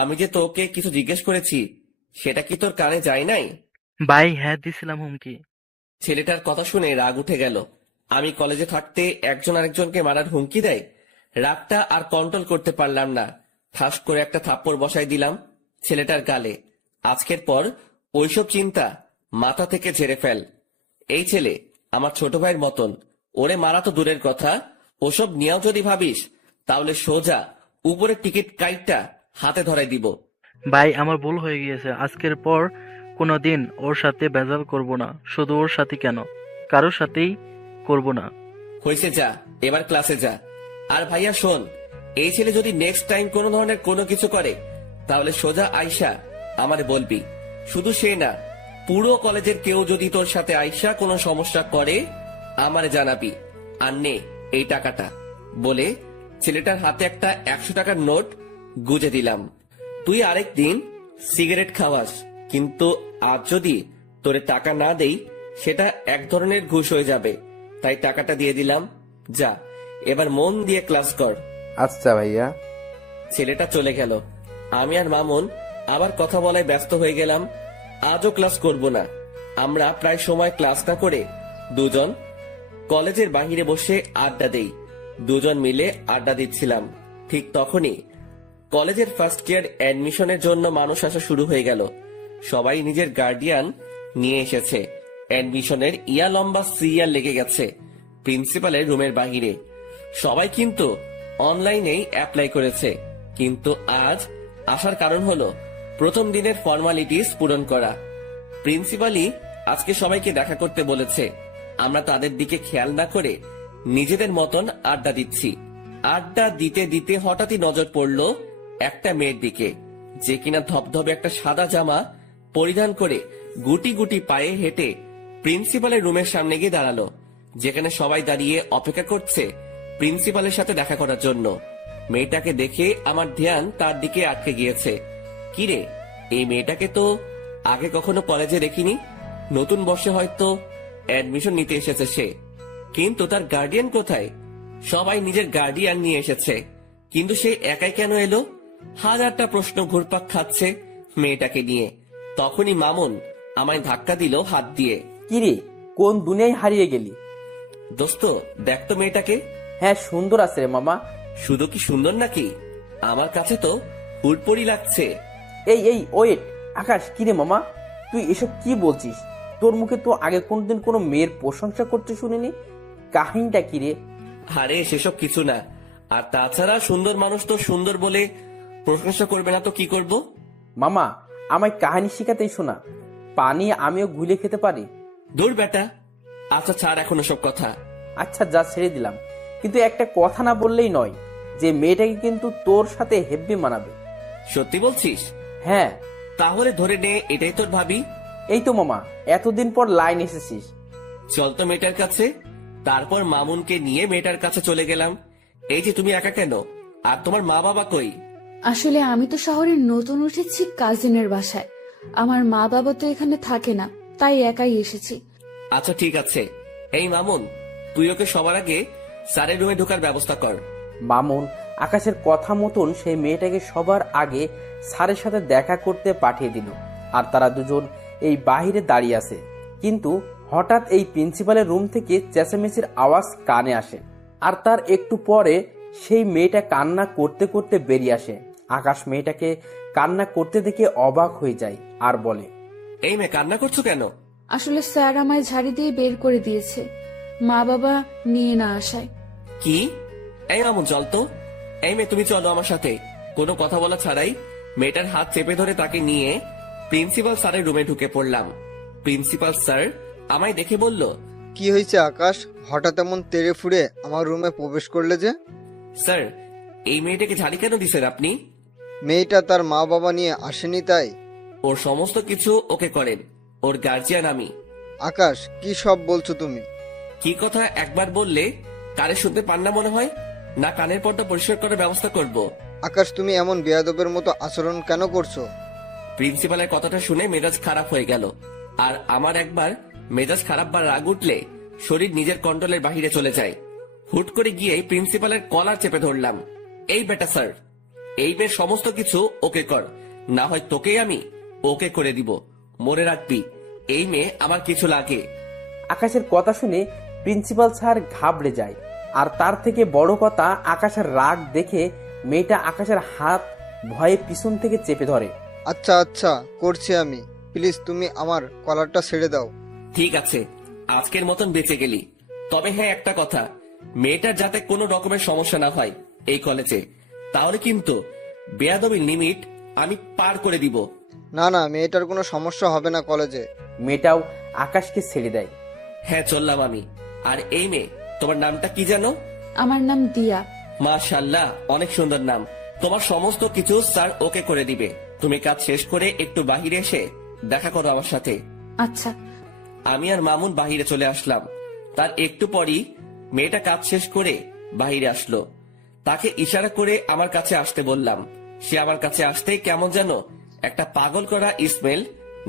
আমি যে তোকে কিছু জিজ্ঞেস করেছি সেটা কি তোর কানে যায় নাই? ভাই হ্যাঁ দিছিলাম হুমকি। ছেলেটার কথা শুনে রাগ উঠে গেল। আমি কলেজে থাকতে একজন আরেকজনকে মারার হুমকি দেয়। রাগটা আর কন্ট্রোল করতে পারলাম না, ঠাস করে একটা থাপ্পড় বসাই দিলাম ছেলেটার গালে। আজকের পর ওইসব চিন্তা মাথা থেকে ঝেড়ে ফেল। এই ছেলে আমার ছোট ভাইয়ের মতন, ওরে মারা তো দূরের কথা, ওসব নিয়েও যদি ভাবিস তাহলে সোজা উপরের টিকিট কাইটটা হাতে ধরাই দিব। ভাই আমার ভুল হয়ে গিয়েছে, আজকের পর কোনোদিন ওর সাথে ভেজাল করব না। শুধু ওর সাথে কেন, কারোর সাথেই করব না। হয়েছে, যা এবার ক্লাসে যা। আর ভাইয়া শোন, এই ছেলে যদি নেক্সট টাইম কোনো ধরনের কোনো কিছু করে তাহলে সোজা আয়শা আমারে বলবি। শুধু সে না, পুরো কলেজের কেউ যদি তোর সাথে আয়শা কোনো সমস্যা করে আমারে জানাবি। আর নে এই টাকাটা, বলে ছেলেটার হাতে একটা 100 টাকার নোট গুজে দিলাম। তুই আরেকদিন সিগারেট খাওয়াস, কিন্তু আজ যদি তোরে টাকা না দেই সেটা এক ধরনের ঘুষ হয়ে যাবে। তাই টাকাটা দিয়ে দিলাম, যা এবার মন দিয়ে ক্লাস কর। আচ্ছা ভাইয়া। ছেলেটা চলে গেল। আমি আর মামুন আবার কথা বলায় ব্যস্ত হয়ে গেলাম। আজও ক্লাস করব না। আমরা প্রায় সময় ক্লাস না করে দুজন কলেজের বাহিরে বসে আড্ডা দেই। দুজন মিলে আড্ডা দিচ্ছিলাম, ঠিক তখনই কলেজের ফার্স্ট ইয়ার অ্যাডমিশনের জন্য মানুষ আসা শুরু হয়ে গেল। সবাই নিজের গার্ডিয়ান নিয়ে এসেছে। অ্যাডমিশনের ইয়া লম্বা সিরিয়াল লেগে গেছে প্রিন্সিপালের রুমের বাহিরে। সবাই কিন্তু অনলাইনেই অ্যাপ্লাই করেছে, কিন্তু আজ আসার কারণ হলো প্রথম দিনের ফর্মালিটিস পূরণ করা। প্রিন্সিপালই আজকে সবাইকে দেখা করতে বলেছে। আমরা তাদের দিকে খেয়াল না করে নিজেদের মতন আড্ডা দিচ্ছি। আড্ডা দিতে দিতে হঠাৎই নজর পড়লো একটা মেয়ের দিকে, যে কিনা ধবধবে একটা সাদা জামা পরিধান করে গুটি গুটি পায়ে হেঁটে প্রিন্সিপালের রুমের সামনে গিয়ে দাঁড়ালো, যেখানে সবাই দাঁড়িয়ে অপেক্ষা করছে প্রিন্সিপালের সাথে দেখা করার জন্য। মেয়েটাকে দেখে আমার ধ্যান তার দিকে আটকে গিয়েছে। কিরে, এই মেয়েটাকে তো আগে কখনো কলেজে দেখিনি। নতুন বর্ষে হয়তো অ্যাডমিশন নিতে এসেছে সে, কিন্তু তার গার্ডিয়ান কোথায়? সবাই নিজের গার্ডিয়ান নিয়ে এসেছে, কিন্তু সে একাই কেন এলো? হাজারটা প্রশ্ন ঘুরপাক খাচ্ছে মেয়েটাকে নিয়ে। তখনই মামুন আমায় ধাক্কা দিল হাত দিয়ে। কিরে, কোন দুনিয়ায় হারিয়ে গেলি? দোস্ত, দেখ তো মেয়েটাকে। হ্যাঁ সুন্দর আছে রে মামা। শুধু কি সুন্দর নাকি, আমার কাছে তো হুড়পড়ি লাগছে। এই এই ওয়েট, আকাশ কিরে মামা, তুই এসব কি বলছিস? তোর মুখে তো আগে কোনদিন কোনো মেয়ের প্রশংসা করতে শুনিনি। কাহিনীটা কিরে? আরে সেসব কিছু না। আর তাছাড়া সুন্দর মানুষ তো সুন্দর বলে প্রশংসা করবে না তো কি করব? মামা, আমায় কাহিনী শিখাতেই শোনা। পানি আমিও গুলে খেতে পারি। দূর বেটা। আচ্ছা ছাড় এখন সব কথা। আচ্ছা যা ছেড়ে দিলাম, কিন্তু একটা কথা না বললেই নয়, যে মেয়েটাকে কিন্তু তোর সাথে হেব্বি মানাবে। সত্যি বলছিস? হ্যাঁ। তাহলে ধরে নে এটাই তোর ভাবি। এই তো মামা, এতদিন পর লাইন এসেছিস। চল তো মেয়েটার কাছে। তারপর মামুনকে নিয়ে মেয়েটার কাছে চলে গেলাম। এই যে তুমি একা কেন? আর তোমার মা বাবা কই? আসলে আমি তো শহরে নতুন উঠেছি কাজিনের বাসায়। আমার মা বাবা তো এখানে থাকে না, তাই একাই এসেছি। আচ্ছা ঠিক আছে। এই মামুন, তুই ওকে সবার আগে স্যারের রুমে ঢোকার ব্যবস্থা কর। মামুন আকাশের কথা মতন সেই মেয়েটাকে সবার আগে স্যারের সাথে দেখা করতে পাঠিয়ে দিল। আর তারা দুজন এই বাহিরে দাঁড়িয়ে আছে, কিন্তু হঠাৎ এই প্রিন্সিপালের রুম থেকে চেঁচামেচির আওয়াজ কানে আসে। আর তার একটু পরে সেই মেয়েটা কান্না করতে করতে বেরিয়ে আসে। আকাশ মেয়েটাকে কান্না করতে দেখে অবাক হয়ে যায় আর বলে, এই মেয়ে, কান্না করছো কেন? আসলে স্যার আমায় ঝাড়ি দিয়ে বের করে দিয়েছে, মা বাবা নিয়ে না আসায়। কি? এই মামুন চল তো। এই মেয়ে, তুমি চলো আমার সাথে। কোনো কথা বলা ছাড়াই মেয়েটার হাত চেপে ধরে তাকে নিয়ে প্রিন্সিপাল স্যারের রুমে ঢুকে পড়লাম। প্রিন্সিপাল স্যার আমায় দেখে বলল, কি হয়েছে আকাশ, হঠাৎ এমন তেড়ে ফুড়ে আমার রুমে প্রবেশ করলে যে? স্যার, এই মেয়েটাকে ঝাড়ি কেন দিছেন আপনি? মেয়েটা তার মা বাবা নিয়ে আসেনি তাই? ওর সমস্ত কিছু ওকে করেন, ওর গার্জিয়ান আমি। আকাশ, কি সব বলছো তুমি? কি কথা একবার বললে কানে শুনতে পান না মনে হয়? না কানের পর্দা পরিষ্কার করার ব্যবস্থা করব? আকাশ, তুমি এমন বেয়াদবের মতো আচরণ কেন করছো? প্রিন্সিপালের কথাটা শুনে মেজাজ খারাপ হয়ে গেল। আর আমার একবার মেজাজ খারাপ বা রাগ উঠলে শরীর নিজের কন্ট্রোলের বাহিরে চলে যায়। হুট করে গিয়ে প্রিন্সিপালের কলার চেপে ধরলাম। এই বেটা স্যার, এই মেয়ের সমস্ত কিছু ওকে কর, না হয় তোকেই আমি ওকে করে দিব। মনে রাখবি, এই মেয়ে আমার কিছু লাগে। আকাশের কথা শুনে প্রিন্সিপাল স্যার ঘাবড়ে যায়। আর তার থেকে বড় কথা, আকাশের রাগ দেখে মেয়েটা আকাশের হাত ভয়ে পিছন থেকে চেপে ধরে। আচ্ছা আচ্ছা, করছি আমি। প্লিজ তুমি আমার কলারটা ছেড়ে দাও। ঠিক আছে, আজকের মতন বেঁচে গেলি। তবে হ্যাঁ, একটা কথা, মেয়েটার যাতে কোনো রকমের সমস্যা না হয় এই কলেজে, তাহলে কিন্তু বেয়াদবির লিমিট আমি পার করে দিব। না না, মেয়েটার কোনো সমস্যা হবে না কলেজে। মেয়েটাও আকাশকে ছেড়ে দেয়। হ্যাঁ, চললাম আমি। আর এই মেয়ে, তোমার নামটা কি জানো? আমার নাম দিয়া। মাশাআল্লাহ, অনেক সুন্দর নাম। তোমার সমস্ত কিছু স্যার ওকে করে দিবে। তুমি কাজ শেষ করে একটু বাহিরে এসে দেখা করো আমার সাথে। আচ্ছা। আমি আর মামুন বাহিরে চলে আসলাম। তার একটু পরই মেয়েটা কাজ শেষ করে বাহিরে আসলো। তাকে ইশারা করে আমার কাছে আসতে বললাম। সে আমার কাছে আসতেই কেমন যেন একটা পাগল করা স্মেল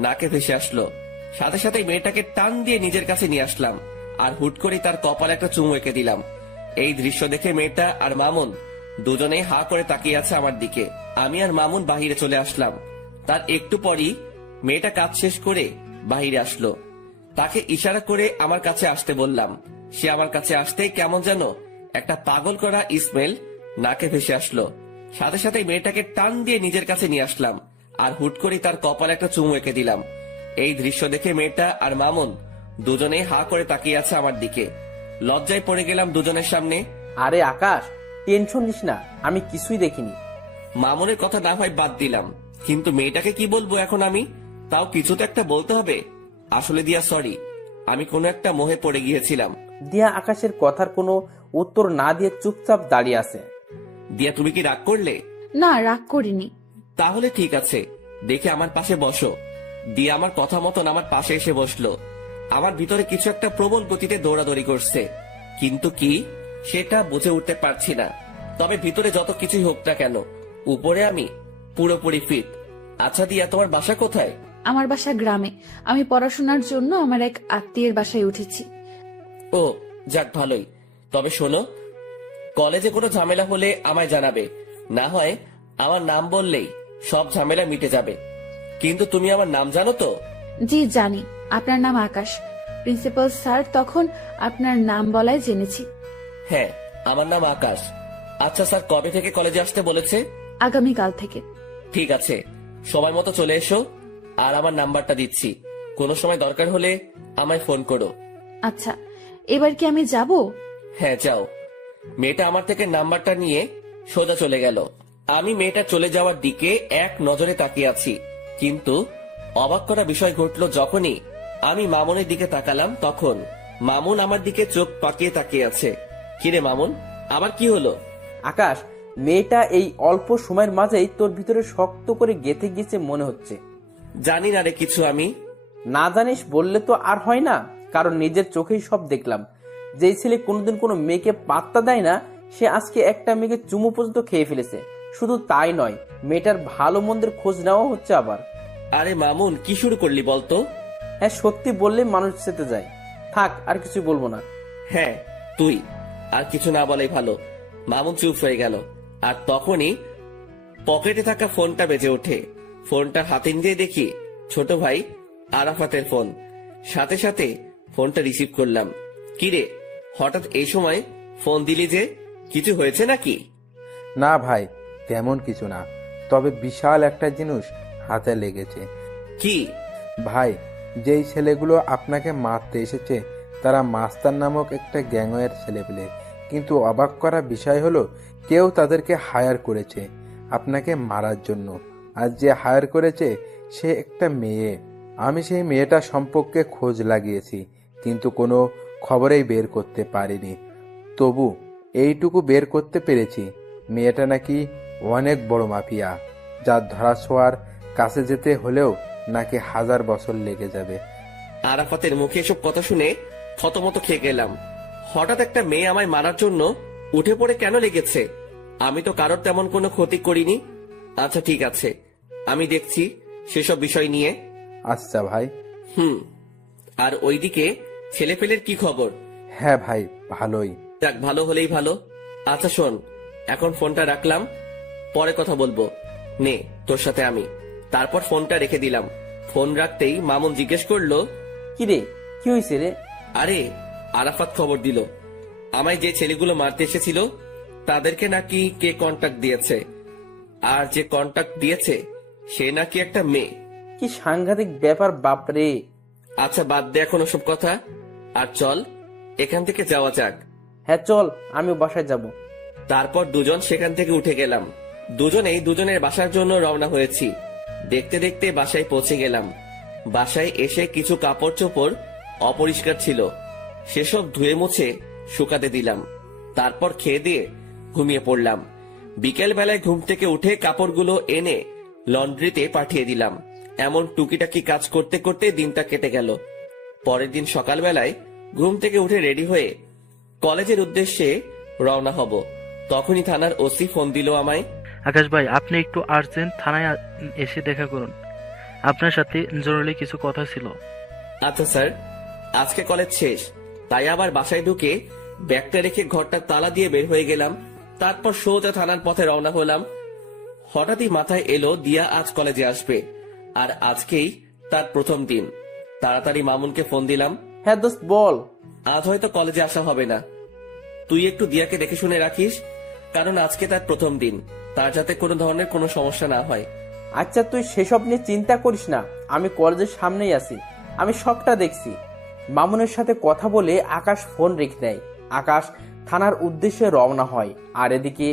নাকে ভেসে আসলো। সাথে সাথে মেয়েটাকে টান দিয়ে নিজের কাছে নিয়ে আসলাম আর হুট করে তার কপালে একটা চুমু এঁকে দিলাম। এই দৃশ্য দেখে মেয়েটা আর মামুন দুজনেই হা করে তাকিয়ে আছে আমার দিকে। আমি আর মামুন বাহিরে চলে আসলাম। তার একটু পরই মেয়েটা কাজ শেষ করে বাহিরে আসলো। তাকে ইশারা করে আমার কাছে আসতে বললাম। সে আমার কাছে আসতেই কেমন যেন একটা পাগল করা স্মেল নাকে ভেসে আসলো। সাথে সাথে মেয়েটাকে টান দিয়ে নিজের কাছে নিয়ে আসলাম আর হুট করে তার কপালে একটা চুমু এঁকে দিলাম। এই দৃশ্য দেখে মেয়েটা আর মামুন দুজনেই হা করে তাকিয়ে আছে আমার দিকে। লজ্জায় পড়ে গেলাম দুজনের সামনে। আরে আকাশ, টেনশন নিস না, আমি কিছুই দেখিনি। মামুনের কথা না হয় বাদ দিলাম, কিন্তু মেয়েটাকে কি বলবো এখন আমি? তাও কিছু তো একটা বলতে হবে। আসলে দিয়া সরি, আমি কোনো একটা মোহে পড়ে গিয়েছিলাম। দিয়া আকাশের কথার কোনো উত্তর না দিয়ে চুপচাপ দাঁড়িয়ে আছে। দিয়া, তুমি কি রাগ করলে? না, রাগ করিনি। তাহলে ঠিক আছে, দেখে আমার পাশে বসো। দিয়া আমার কথা মতন আমার পাশে এসে বসলো। আমার ভিতরে কিছু একটা প্রবল গতিতে দৌড়াদৌড়ি করছে, কিন্তু কি সেটা বুঝে উঠতে পারছি না। তবে ভিতরে যত কিছুই হোক না কেন, উপরে আমি পুরোপুরি ফিট। আচ্ছা দিয়া, তোমার বাসা কোথায়? আমার বাসা গ্রামে। আমি পড়াশোনার জন্য আমার এক আত্মীয়ের বাসায় উঠেছি। ও, যাক ভালোই। তবে শোনো, কলেজে কোনো ঝামেলা হলে আমায় জানাবে, না হয় আমার নাম বললেই সব ঝামেলা মিটে যাবে। কিন্তু তুমি আমার নাম জানো তো? জি জানি, আপনার নাম আকাশ। প্রিন্সিপাল স্যার তখন আপনার নাম বলায় জেনেছি। হ্যাঁ, আমার নাম আকাশ। আচ্ছা স্যার কবে থেকে কলেজে আসতে বলেছে? আগামীকাল থেকে। ঠিক আছে, সময় মতো চলে এসো। আর আমার নাম্বারটা দিচ্ছি, কোনো সময় দরকার হলে আমায় ফোন করো। আচ্ছা, এবার কি আমি যাব? হ্যাঁ, যাও। মেয়েটা আমার থেকে নাম্বারটা নিয়ে সোজা চলে গেল। আমি মেয়েটা চলে যাওয়ার দিকে এক নজরে তাকিয়ে আছি, কিন্তু অবাক করা বিষয় ঘটলো যখনই আমি মামুনের দিকে তাকালাম। তখন মামুন আমার দিকে চোখ পাকিয়ে তাকিয়ে আছে। কিরে মামুন, আবার কি হলো? আকাশ, মেয়েটা এই অল্প সময়ের মাঝেই তোর ভিতরে শক্ত করে গেঁথে গেছে মনে হচ্ছে। জানি না রে কিছু আমি। না জানিস বললে তো আর হয় না, কারণ নিজের চোখেই সব দেখলাম। যেই ছেলে কোনোদিন কোনো মেয়েকে পাত্তা দেয় না, সে আজকে একটা মেয়েকে চুমু পর্যন্ত খেয়ে ফেলেছে। শুধু তাই নয়, মেয়েটার ভালো মন্দের খোঁজ নেওয়া হচ্ছে আবার। আরে মামুন, কি শুরু করলি বলতো? হ্যাঁ, সত্যি বললে মানুষ যেতে যায়। থাক, আর কিছু বলবো না। হ্যাঁ, তুই আর কিছু না বলাই ভালো। মামুন চুপ হয়ে গেল, আর তখনই পকেটে থাকা ফোনটা বেজে ওঠে। ফোনটা হাতে নিয়ে দেখি ছোট ভাই আরাফাতের ফোন। সাথে সাথে ফোনটা রিসিভ করলাম। কিরে, হঠাৎ এই সময় ফোন দিলি যে? কিছু হয়েছে নাকি? না ভাই, তেমন কিছু না, তবে বিশাল একটা জিনিস হাতে লেগেছে। কি? ভাই, যেই ছেলেগুলো আপনাকে মারতে এসেছে তারা মাস্তান নামক একটা গ্যাংয়ের ছেলেপেলে। কিন্তু অবাক করা বিষয় হলো, কেউ তাদেরকে হায়ার করেছে আপনাকে মারার জন্য। আর যে হায়ার করেছে সে একটা মেয়ে। আমি সেই মেয়েটা সম্পর্কে খোঁজ লাগিয়েছি, কিন্তু কোনো খবরেই বের করতে পারিনি। তবু এইটুকু বের করতে পেরেছি, মেয়েটা নাকি অনেক বড় মাফিয়া, যার ধরাছোঁয়ার কাছে যেতে হলেও নাকি 1000 বছর লেগে যাবে। আরাফাতের মুখে এসব কথা শুনে থতমত খেয়ে গেলাম। হঠাৎ একটা মেয়ে আমায় মারার জন্য উঠে পড়ে কেন লেগেছে? আমি তো কারোর তেমন কোনো ক্ষতি করিনি। আচ্ছা ঠিক আছে, আমি দেখছি সেসব বিষয় নিয়ে। আচ্ছা ভাই। আর ওইদিকে ছেলেপেলের কি খবর? হ্যাঁ ভাই, ভালোই। যাক, ভালো হলেই ভালো। আচ্ছা শোন, এখন ফোনটা রাখলাম, পরে কথা বলবো, নে তোর সাথে আমি। তারপর ফোনটা রেখে দিলাম। ফোন রাখতেই মামুন জিজ্ঞেস করলো, কি রে, কি হয়েছে রে? আরে আরাফাত খবর দিল আমায় যে ছেলেগুলো মারতে এসেছিল তাদেরকে নাকি কে কন্টাক্ট দিয়েছে, আর যে কন্টাক্ট দিয়েছে সে নাকি একটা মেয়ে। কি সাংঘাতিক ব্যাপার বাপরে। আচ্ছা বাদ দে এখন ওসব কথা, আর চল এখান থেকে যাওয়া যাক। হ্যাঁ চল, আমিও বাসায় যাব। তারপর দুজন সেখান থেকে উঠে গেলাম। দুজনেই দুজনের বাসার জন্য রওনা হয়েছি। দেখতে দেখতে বাসায় পৌঁছে গেলাম। বাসায় এসে কিছু কাপড় চোপড় অপরিষ্কার ছিল, সেসব ধুয়ে মুছে শুকাতে দিলাম। তারপর খেয়ে দিয়ে ঘুমিয়ে পড়লাম। বিকেল বেলায় ঘুম থেকে উঠে কাপড়গুলো এনে লন্ড্রিতে পাঠিয়ে দিলাম। এমন টুকিটাকি কাজ করতে করতে দিনটা কেটে গেল। পরের দিন সকালবেলায় ঘুম থেকে উঠে রেডি হয়ে কলেজের উদ্দেশ্যে রওনা হব। তখনই থানার ওসি ফোন দিল আমায়। আকাশ ভাই, আপনি একটু আর্জেন্ট থানায় এসে দেখা করুন, আপনার সাথে জরুরি কিছু কথা ছিল। আচ্ছা স্যার, আজকে কলেজ শেষ, তাই আবার বাসায় ঢুকে ব্যাগটা রেখে ঘরটা তালা দিয়ে বের হয়ে গেলাম। তারপর সোজা থানার পথে রওনা হলাম। হঠাৎই মাথায় এলো দিয়া আজ কলেজে আসবে, আর আজকেই তার প্রথম দিন। তাড়াতাড়ি মামুনকে ফোন দিলাম। হ্যাঁ দোস্ত বল। আজ হয়তো কলেজে আসা হবে না, তুই একটু দিয়াকে দেখে শুনে রাখিস, কারণ আজকে তার প্রথম দিন, তার যাতে কোনো ধরনের কোনো সমস্যা না হয়। আচ্ছা তুই সেসব নিয়ে চিন্তা করিস না, আমি কলেজের সামনেই আছি, আমি সবটা দেখছি। মামুনের সাথে কথা বলে আকাশ ফোন রেখে দেয়। আকাশ থানার উদ্দেশ্যে রওনা হয়, আর এদিকে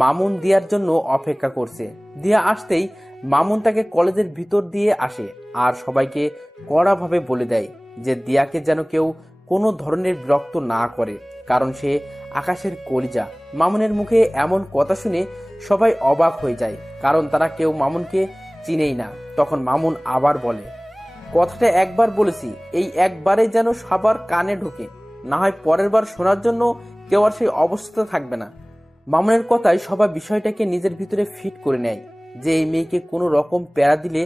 মামুন দিয়ার জন্য অপেক্ষা করছে। দিয়া আসতেই মামুন তাকে কলেজের ভিতর দিয়ে আসে আর সবাইকে কড়াভাবে বলে দেয় যে দিয়াকে যেন কেউ কোনো ধরনের বিরক্ত না করে, কারণ সে আকাশের কলিজা। মামুনের মুখে এমন কথা শুনে সবাই অবাক হয়ে যায়, কারণ তারা কেউ মামুনকে চিনেই না। তখন মামুন আবার বলে, কথাটা একবার বলেছি, এই একবারে যেন সবার কানে ঢোকে, না হয় পরের বার শোনার জন্য কেউ আর সেই অবস্থা থাকবে না। মামুনের কথায় সবাই বিষয়টাকে নিজের ভিতরে ফিট করে নেয় যে এই মেয়েকে কোনো রকম প্যারা দিলে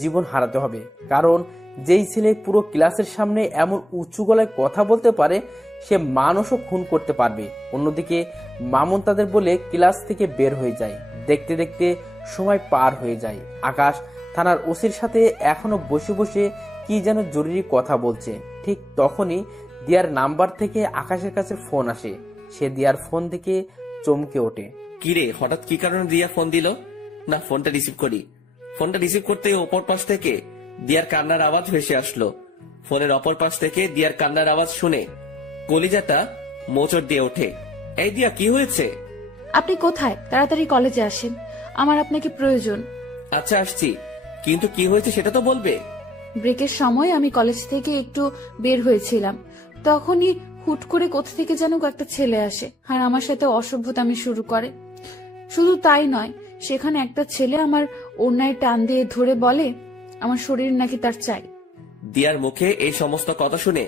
জীবন হারাতে হবে, কারণ যেই ছেলে পুরো ক্লাসের সামনে এমন উঁচু গলায় কথা বলতে পারে সে মানুষও খুন করতে পারবে। অন্যদিকে মামুন তাদের বলে ক্লাস থেকে বের হয়ে যায়। দেখতে দেখতে সময় পার হয়ে যায়। আকাশ থানার ওসির সাথে এখনো বসে বসে কি যেন জরুরি কথা বলছে। ঠিক তখনই দিয়ার নাম্বার থেকে আকাশের কাছে ফোন আসে। সে দিয়ার ফোন থেকে চমকে ওঠে। কিরে, হঠাৎ কি কারণে দিয়া ফোন দিল? না, ফোনটা রিসিভ করি। ফোনটা রিসিভ করতে অপর পাশ থেকে দিয়ার কান্নার আওয়াজ ভেসে আসলো। ফোনের অপর পাশ থেকে দিয়ার কান্নার আওয়াজ শুনে কলিজাটা মোচড় দিয়ে ওঠে। এই দিয়া, কি হয়েছে? আপনি কোথায়? তাড়াতাড়ি কলেজে আসেন, আমার আপনাকে প্রয়োজন। আচ্ছা আসছি, কিন্তু কি হয়েছে সেটা তো বলবে। ব্রেকের সময় আমি কলেজ থেকে একটু বের হয়েছিলাম, তখনই হুট করে কোথা থেকে যেন একটা ছেলে আসে আর আমার সাথে অসভ্যতামি শুরু করে। শুধু তাই নয়, সেখানে একটা ছেলে আমার ওড়নায় টান দিয়ে ধরে বলে আমার শরীর নাকি তার চাই। দিয়ার মুখে এই সমস্ত কথা শুনে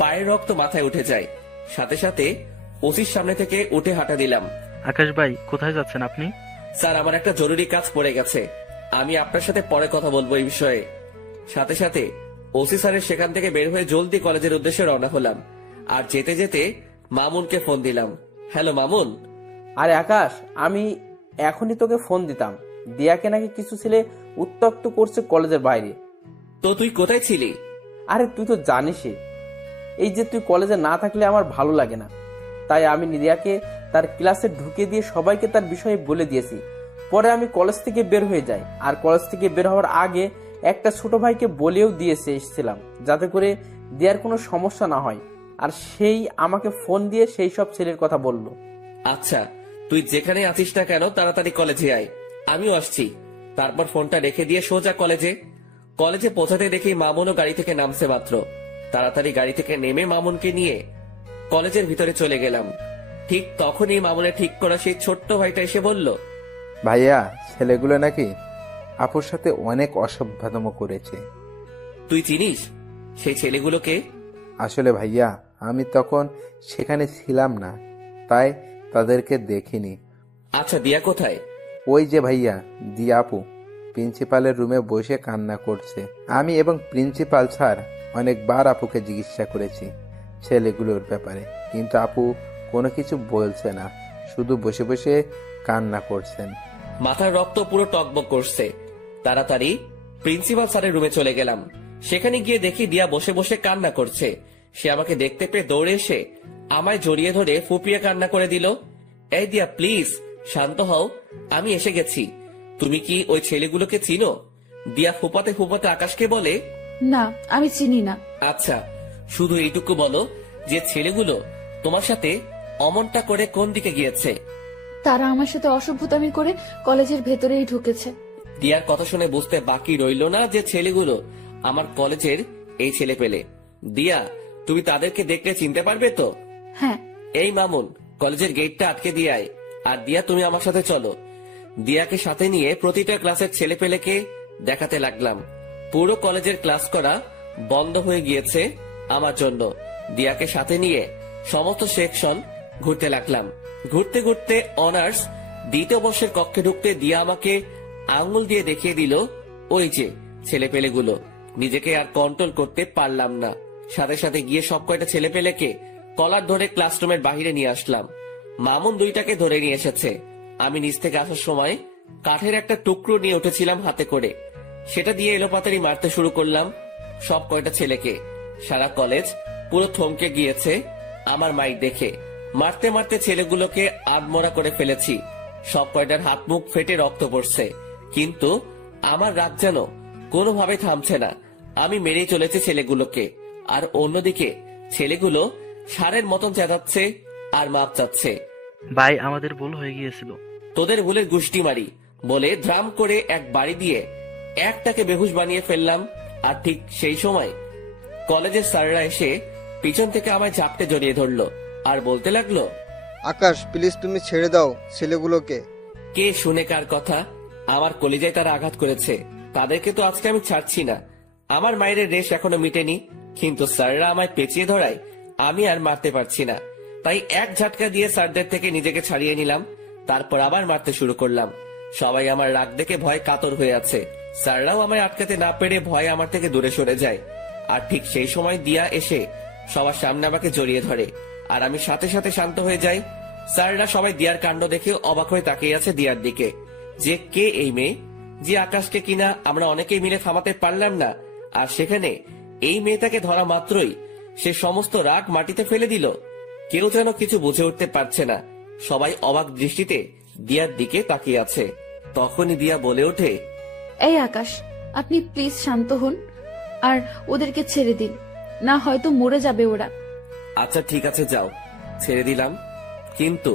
পায়ের রক্ত মাথায় উঠে যায়। সাথে সাথে ওসির সামনে থেকে উঠে হাঁটা দিলাম। আকাশ ভাই, কোথায় যাচ্ছেন আপনি? স্যার, আমার একটা জরুরি কাজ পড়ে গেছে, আমি আপনার সাথে পরে কথা বলবো এই বিষয়ে। সাথে সাথে ওসি স্যারের সেখান থেকে বের হয়ে জলদি কলেজের উদ্দেশ্যে রওনা হলাম। আর যেতে যেতে মামুনকে ফোন দিলাম। হ্যালো মামুন। আরে আকাশ, আমি এখনই তোকে ফোন দিতাম, দিয়াকে নাকি কিছু ছেলে উত্ত্যক্ত করছে কলেজের বাইরে। তো তুই কোথায় ছিলি? আরে তুই তো জানিসই, এই যে তুই কলেজে না থাকলে আমার ভালো লাগে না, তাই আমি দিয়াকে তার ক্লাসে ঢুকে দিয়ে সবাইকে তার বিষয়ে বলে দিয়েছি। পরে আমি কলেজ থেকে বের হয়ে যাই, আর কলেজ থেকে বের হওয়ার আগে একটা ছোট ভাইকে বলেও দিয়েছে এসেছিলাম যাতে করে দিয়ার কোনো সমস্যা না হয়, আর সেই আমাকে ফোন দিয়ে সেই সব ছেলের কথা বলল। আচ্ছা, তুই যেখানে আছিস না কেন তাড়াতাড়ি কলেজে আয়, আমিও আসছি। তারপর ফোনটা রেখে দিয়ে সোজা কলেজে পৌঁছাতে দেখি মামুনও গাড়ি থেকে নামছে মাত্র। তাড়াতাড়ি গাড়ি থেকে নেমে মামুনকে নিয়ে কলেজের ভিতরে চলে গেলাম। ঠিক তখনই মামুনের ঠিক করা সেই ছোট্ট ভাইটা এসে বলল, ভাইয়া, ছেলেগুলো নাকি আপুর সাথে অনেক অসভ্যতম করেছে। তুই চিনিস সেই ছেলেগুলোকে? আসলে ভাইয়া, আমি তখন সেখানে ছিলাম না, তাই তাদেরকে দেখিনি। আচ্ছা, দিয়া কোথায়? ওই যে ভাইয়া, দিয়া আপু প্রিন্সিপালের রুমে বসে কান্না করছে। আমি এবং প্রিন্সিপাল স্যার অনেকবার আপুকে জিজ্ঞাসা করেছি ছেলেগুলোর ব্যাপারে, কিন্তু আপু কোনো কিছু বলছে না, শুধু বসে বসে কান্না করছেন। মাথার রক্ত পুরো টকবক করছে। তাড়াতাড়ি প্রিন্সিপাল স্যারের রুমে চলে গেলাম। সেখানে গিয়ে দেখি দিয়া বসে বসে কান্না করছে। সে আমাকে দেখতে পেয়ে দৌড়ে এসে আমায় জড়িয়ে ধরে ফুপিয়ে কান্না করে দিল। এই দিয়া প্লিজ শান্ত হও, আমি এসে গেছি। তুমি কি ওই ছেলেগুলোকে চিনো? দিয়া ফুপাতে ফুপাতে আকাশকে বলে, না, আমি চিনি না। আচ্ছা, শুধু এইটুকু বলো যে ছেলেগুলো তোমার সাথে অমনটা করে কোন দিকে গিয়েছে? তারা আমার সাথে অসভ্যতামি করে কলেজের ভেতরেই ঢুকেছে। দিয়ার কথা শুনে বুঝতে বাকি রইল না যে ছেলেগুলো আমার কলেজের এই ছেলে পেলে। দিয়া, তুমি তাদেরকে দেখলে চিনতে পারবে তো? হ্যাঁ। এই মামুন, কলেজের গেটটা আটকে দিয়ে আয়। আর দিয়া, তুমি আমার সাথে চলো। দিয়াকে সাথে নিয়ে প্রতিটা ক্লাসের ছেলে পেলেকে দেখাতে লাগলাম। পুরো কলেজের ক্লাস করা বন্ধ হয়ে গিয়েছে আমার জন্য। দিয়াকে সাথে নিয়ে সমস্ত সেকশন ঘুরতে লাগলাম। ঘুরতে ঘুরতে অনার্স দ্বিতীয় বর্ষের কক্ষে ঢুকতে দিয়া আমাকে আঙ্গুল দিয়ে দেখিয়ে দিল ওই যে ছেলেপেলেগুলো। নিজেকে আর কন্ট্রোল করতে পারলাম না। সাথে সাথে গিয়ে সব কয়টা ছেলেপেলেকে কলার ধরে ক্লাসরুমের বাহিরে নিয়ে আসলাম। মামুন দুইটাকে ধরে নিয়ে এসেছে। আমি নিচ থেকে আসার সময় কাঠের একটা টুকরো নিয়ে উঠেছিলাম হাতে করে। সেটা দিয়ে এলোপাতাড়ি মারতে শুরু করলাম সব কয়টা ছেলেকে। সারা কলেজ পুরো থমকে গিয়েছে আমার মাইক দেখে। মারতে মারতে ছেলেগুলোকে আধমরা করে ফেলেছি। সব কয়টার হাত মুখ ফেটে রক্ত পড়ছে, কিন্তু আমার রাগ যেন কোনোভাবে থামছে না। আমি মেরেই চলেছি ছেলেগুলোকে, আর অন্যদিকে ছেলেগুলো সারের মতন চেঁচাচ্ছে আর মাপ চাচ্ছে। ভাই, আমাদের ভুল হয়ে গিয়েছিল। তোদের ভুলের গুষ্টি মারি বলে ধ্রাম করে এক বাড়ি দিয়ে একটাকে বেহুশ বানিয়ে ফেললাম। আর ঠিক সেই সময় কলেজের স্যাররা এসে পিছন থেকে আমায় ঝাপটে জড়িয়ে ধরলো আর বলতে লাগলো, আকাশ প্লিজ তুমি ছেড়ে দাও ছেলেগুলোকে। কে শুনে কার কথা? আমার কলিজায় তারা আঘাত করেছে, তাদেরকে তো আজকে আমি ছাড়ছি না। আমার মায়ের রেশ এখনো মিটেনি, কিন্তু স্যাররা আমায় পেঁচিয়ে ধরায় আমি আর মারতে পারছি না। তাই এক ঝাটকা দিয়ে স্যারদের থেকে নিজেকে ছাড়িয়ে নিলাম। তারপর আবার মারতে শুরু করলাম। সবাই আমার রাগ দেখে ভয় কাতর হয়ে আছে। স্যাররাও আমায় আটকাতে না পেরে ভয়ে আমার থেকে দূরে সরে যায়। আর ঠিক সেই সময় দিয়া এসে সবার সামনে আমাকে জড়িয়ে ধরে, আর আমি সাথে সাথে শান্ত হয়ে যাই। স্যাররা সবাই দিয়ার কাণ্ড দেখে অবাক হয়ে তাকিয়ে আছে দিয়ার দিকে, যে কে এই মেয়ে, যে আকাশকে কিনা আমরা অনেকেই মিলে থামাতে পারলাম না। আর সেখানে এই মেয়েটাকে ধরা মাত্রই সে সমস্ত রাগ মাটিতে ফেলে দিল। কেউ যেন কিছু বুঝে উঠতে পারছে না। সবাই অবাক দৃষ্টিতে দিয়ার দিকে তাকিয়ে আছে। তখনই দিয়া বলে ওঠে, এই আকাশ, আপনি প্লিজ শান্ত হন আর ওদেরকে ছেড়ে দিন, না হয়তো মরে যাবে ওরা। আচ্ছা ঠিক আছে, যাও, ছেড়ে দিলাম। কিন্তু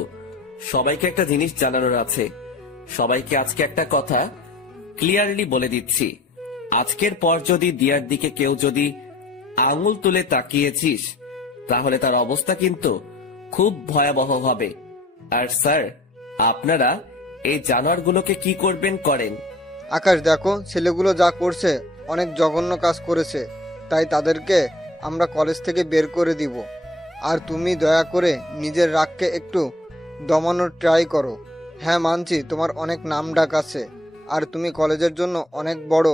সবাইকে একটা জিনিস জানানোর আছে। সবাইকে আজকে একটা কথা ক্লিয়ারলি বলে দিচ্ছি। আজকের পর যদি দিয়ার দিকে কেউ যদি আঙুল তুলে তাকিয়েছিস, তাহলে তার অবস্থা কিন্তু খুব ভয়াবহ হবে। আর স্যার, আপনারা এই জানোয়ারগুলোকে কি করবেন করেন। আকাশ দেখো, ছেলেগুলো যা করছে অনেক জঘন্য কাজ করেছে, তাই তাদেরকে আমরা কলেজ থেকে বের করে দিব। আর তুমি দয়া করে নিজের রাগকে একটু দমানোর ট্রাই করো। হ্যাঁ মানছি তোমার অনেক নাম ডাক আছে, আর তুমি কলেজের জন্য অনেক বড়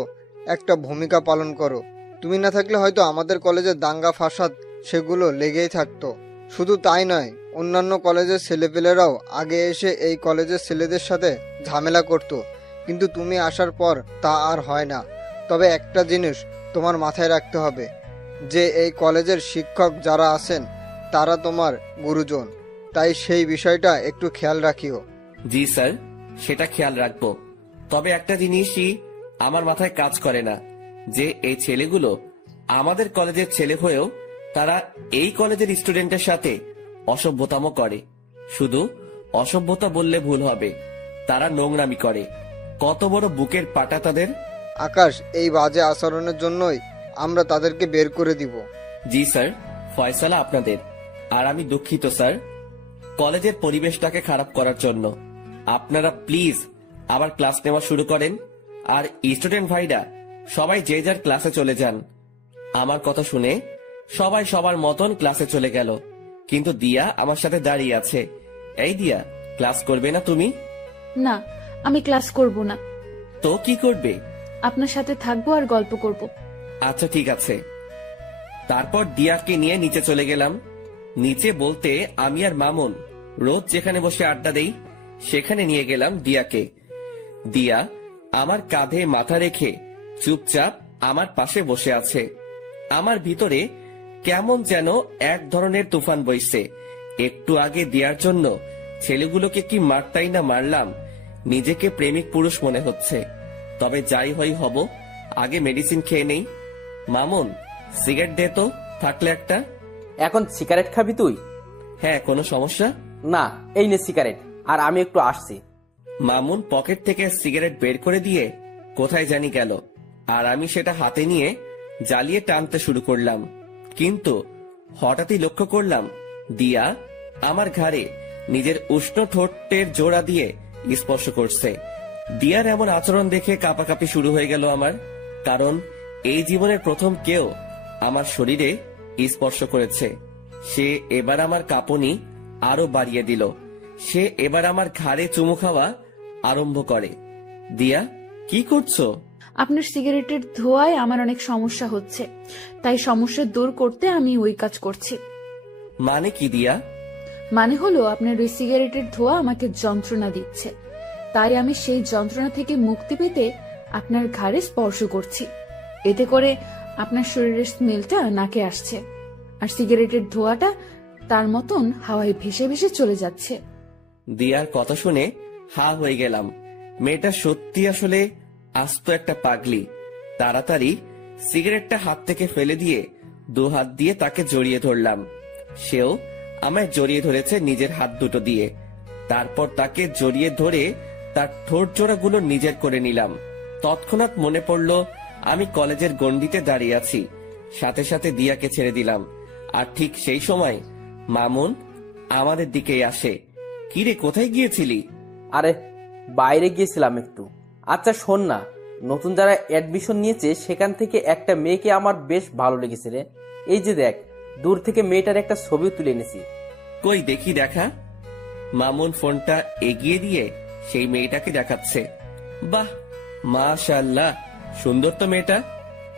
একটা ভূমিকা পালন করো। তুমি না থাকলে হয়তো আমাদের কলেজের দাঙ্গা ফাসাদ সেগুলো লেগেই থাকতো। শুধু তাই নয়, অন্যান্য কলেজের ছেলেপেলেরাও আগে এসে এই কলেজের ছেলেদের সাথে ঝামেলা করতো, কিন্তু তুমি আসার পর তা আর হয় না। তবে একটা জিনিস তোমার মাথায় রাখতে হবে যে এই কলেজের শিক্ষক যারা আছেন তারা তোমার গুরুজন, তাই সেই বিষয়টা একটু খেয়াল রাখিও। জি স্যার, সেটা খেয়াল রাখবো। তবে একটা জিনিসই আমার মাথায় কাজ করে না, যে এই ছেলেগুলো আমাদের কলেজের ছেলে হয়েও তারা এই কলেজের স্টুডেন্টের সাথে অসভ্যতামো করে। শুধু অসভ্যতা বললে ভুল হবে, তারা নোংরামি করে। কত বড় বুকের পাটা তাদের। আকাশ, এই বাজে আচরণের জন্যই আমরা তাদেরকে বের করে দিব। জি স্যার, ফয়সালা আপনাদের। আর আমি দুঃখিত স্যার কলেজের পরিবেশটাকে খারাপ করার জন্য। আপনারা প্লিজ আবার ক্লাস নেওয়া শুরু করেন, আর স্টুডেন্ট ভাইরা সবাই যে যার ক্লাসে চলে যান। আমার কথা শুনে সবাই সবার মতন ক্লাসে চলে গেল, কিন্তু দিয়া আমার সাথে দাঁড়িয়ে আছে। এই দিয়া, ক্লাস করবে না তুমি? না, আমি ক্লাস করব না। তো কি করবে? আপনার সাথে থাকবো আর গল্প করব। আচ্ছা ঠিক আছে। তারপর দিয়াকে নিয়ে নিচে চলে গেলাম। নিচে বলতে আমি আর মামুন রোজ যেখানে বসে আড্ডা দেই সেখানে নিয়ে গেলাম দিয়াকে। দিয়া আমার কাঁধে মাথা রেখে চুপচাপ আমার পাশে বসে আছে। আমার ভিতরে কেমন যেন এক ধরনের তুফান বইছে। একটু আগে দিয়ার জন্য ছেলেগুলোকে কি মারতাই না মারলাম, নিজেকে প্রেমিক পুরুষ মনে হচ্ছে। তবে যাই হই হব, আগে মেডিসিন খেয়ে নেই। মামুন, সিগারেট দে তো, থাকলে একটা। এখন সিগারেট খাবি তুই? হ্যাঁ, কোনো সমস্যা? না, এই নে সিগারেট, আর আমি একটু আসছি। মামুন পকেট থেকে সিগারেট বের করে দিয়ে কোথায় জানি গেল, আর আমি সেটা হাতে নিয়ে জ্বালিয়ে টানতে শুরু করলাম। কিন্তু হঠাৎই লক্ষ্য করলাম দিয়া আমার ঘাড়ে নিজের উষ্ণ ঠোঁটের জোড়া দিয়ে স্পর্শ করছে। দিয়ার এমন আচরণ দেখে কাঁপাকাঁপি শুরু হয়ে গেল আমার, কারণ এই জীবনের প্রথম কেউ আমার শরীরে স্পর্শ করেছে। সে এবার আমার কাঁপুনি আরো বাড়িয়ে দিল। সে এবার আমার ঘাড়ে চুমু খাওয়া আরম্ভ করে। দিয়া, কি করছো? আপনার সিগারেটের ধোঁয়ায় আমার অনেক সমস্যা হচ্ছে, তাই সমস্যা দূর করতে আমি ওই কাজ করছি। মানে কি দিয়া? মানে হলো আপনার ওই সিগারেটের ধোঁয়া আমাকে যন্ত্রণা দিচ্ছে, তাই আমি সেই যন্ত্রণা থেকে মুক্তি পেতে আপনার ঘাড়ে স্পর্শ করছি। এতে করে আপনার শরীরের স্মেলটা নাকে আসছে, আর সিগারেটের ধোঁয়াটা তার মতন হাওয়ায় ভেসে ভেসে চলে যাচ্ছে। দিয়ার কথা শুনে হা হয়ে গেলাম। মেয়েটা সত্যি আসলে আস্ত একটা পাগলি। তাড়াতাড়ি সিগারেটটা হাত থেকে ফেলে দিয়ে দু হাত দিয়ে তাকে জড়িয়ে ধরলাম। সেও আমায় জড়িয়ে ধরেছে নিজের হাত দুটো দিয়ে। তারপর তাকে জড়িয়ে ধরে তার ঠোঁট জোড়াগুলো নিজের করে নিলাম। তৎক্ষণাৎ মনে পড়ল আমি কলেজের গণ্ডিতে দাঁড়িয়ে আছি। সাথে সাথে দিয়াকে ছেড়ে দিলাম। আর ঠিক সেই সময় মামুন আমাদের দিকেই আসে। কিরে, কোথায় গিয়েছিলি? আরে বাইরে গিয়েছিলাম একটু। আচ্ছা শোন না, নতুন যারা অ্যাডমিশন নিয়েছে সেখান থেকে একটা মেয়েকে আমার বেশ ভালো লেগেছে রে। এই যে দেখ, দূর থেকে মেয়েটার একটা ছবি তুলে এনেছি। কই দেখি, দেখা। মামুন ফোনটা এগিয়ে দিয়ে সেই মেয়েটাকে দেখাচ্ছে। বাহ, মাশাআল্লাহ, সুন্দর তো মেয়েটা।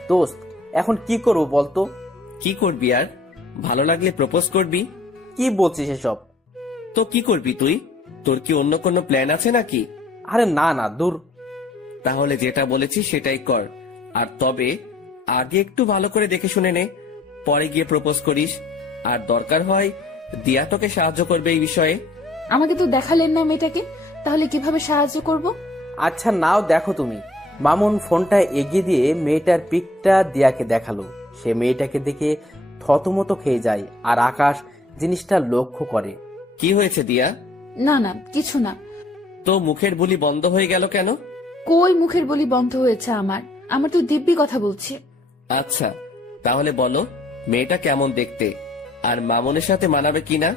দোস্ত, এখন কি করবো বলতো? কি করবি আর? ভালো লাগলে প্রপোজ করবি। কি বলছিস এসব? তো কি করবি তুই? তোর কি অন্য কোনো প্ল্যান আছে নাকি? আরে না না, দূর। তাহলে যেটা বলেছি সেটাই কর। আর তবে আগে একটু ভালো করে দেখে শুনে নে, পরে গিয়ে প্রপোজ করিস। আর দরকার হয় দিয়া তোকে সাহায্য করবে এই বিষয়ে। আমাকে তো দেখালেন না মেয়েটাকে, তাহলে কিভাবে সাহায্য করব? আচ্ছা নাও দেখো তুমি। মামুন ফোনটা এগিয়ে দিয়ে মেয়েটার পিকটা দিয়াকে দেখালো। সে মেয়েটাকে দেখে থতমত খেয়ে যায়, আর আকাশ জিনিসটা লক্ষ্য করে। কি হয়েছে দিয়া? না না, কিছু না। তো মুখের বুলি বন্ধ হয়ে গেল কেন? কই মুখের বলি বন্ধ হয়েছে আমার? আমার তো দিব্যি কথা বলছি। আচ্ছা, তাহলে বলো মেয়েটা কেমন দেখতে, আর মামুনের সাথে মানাবে কিনা?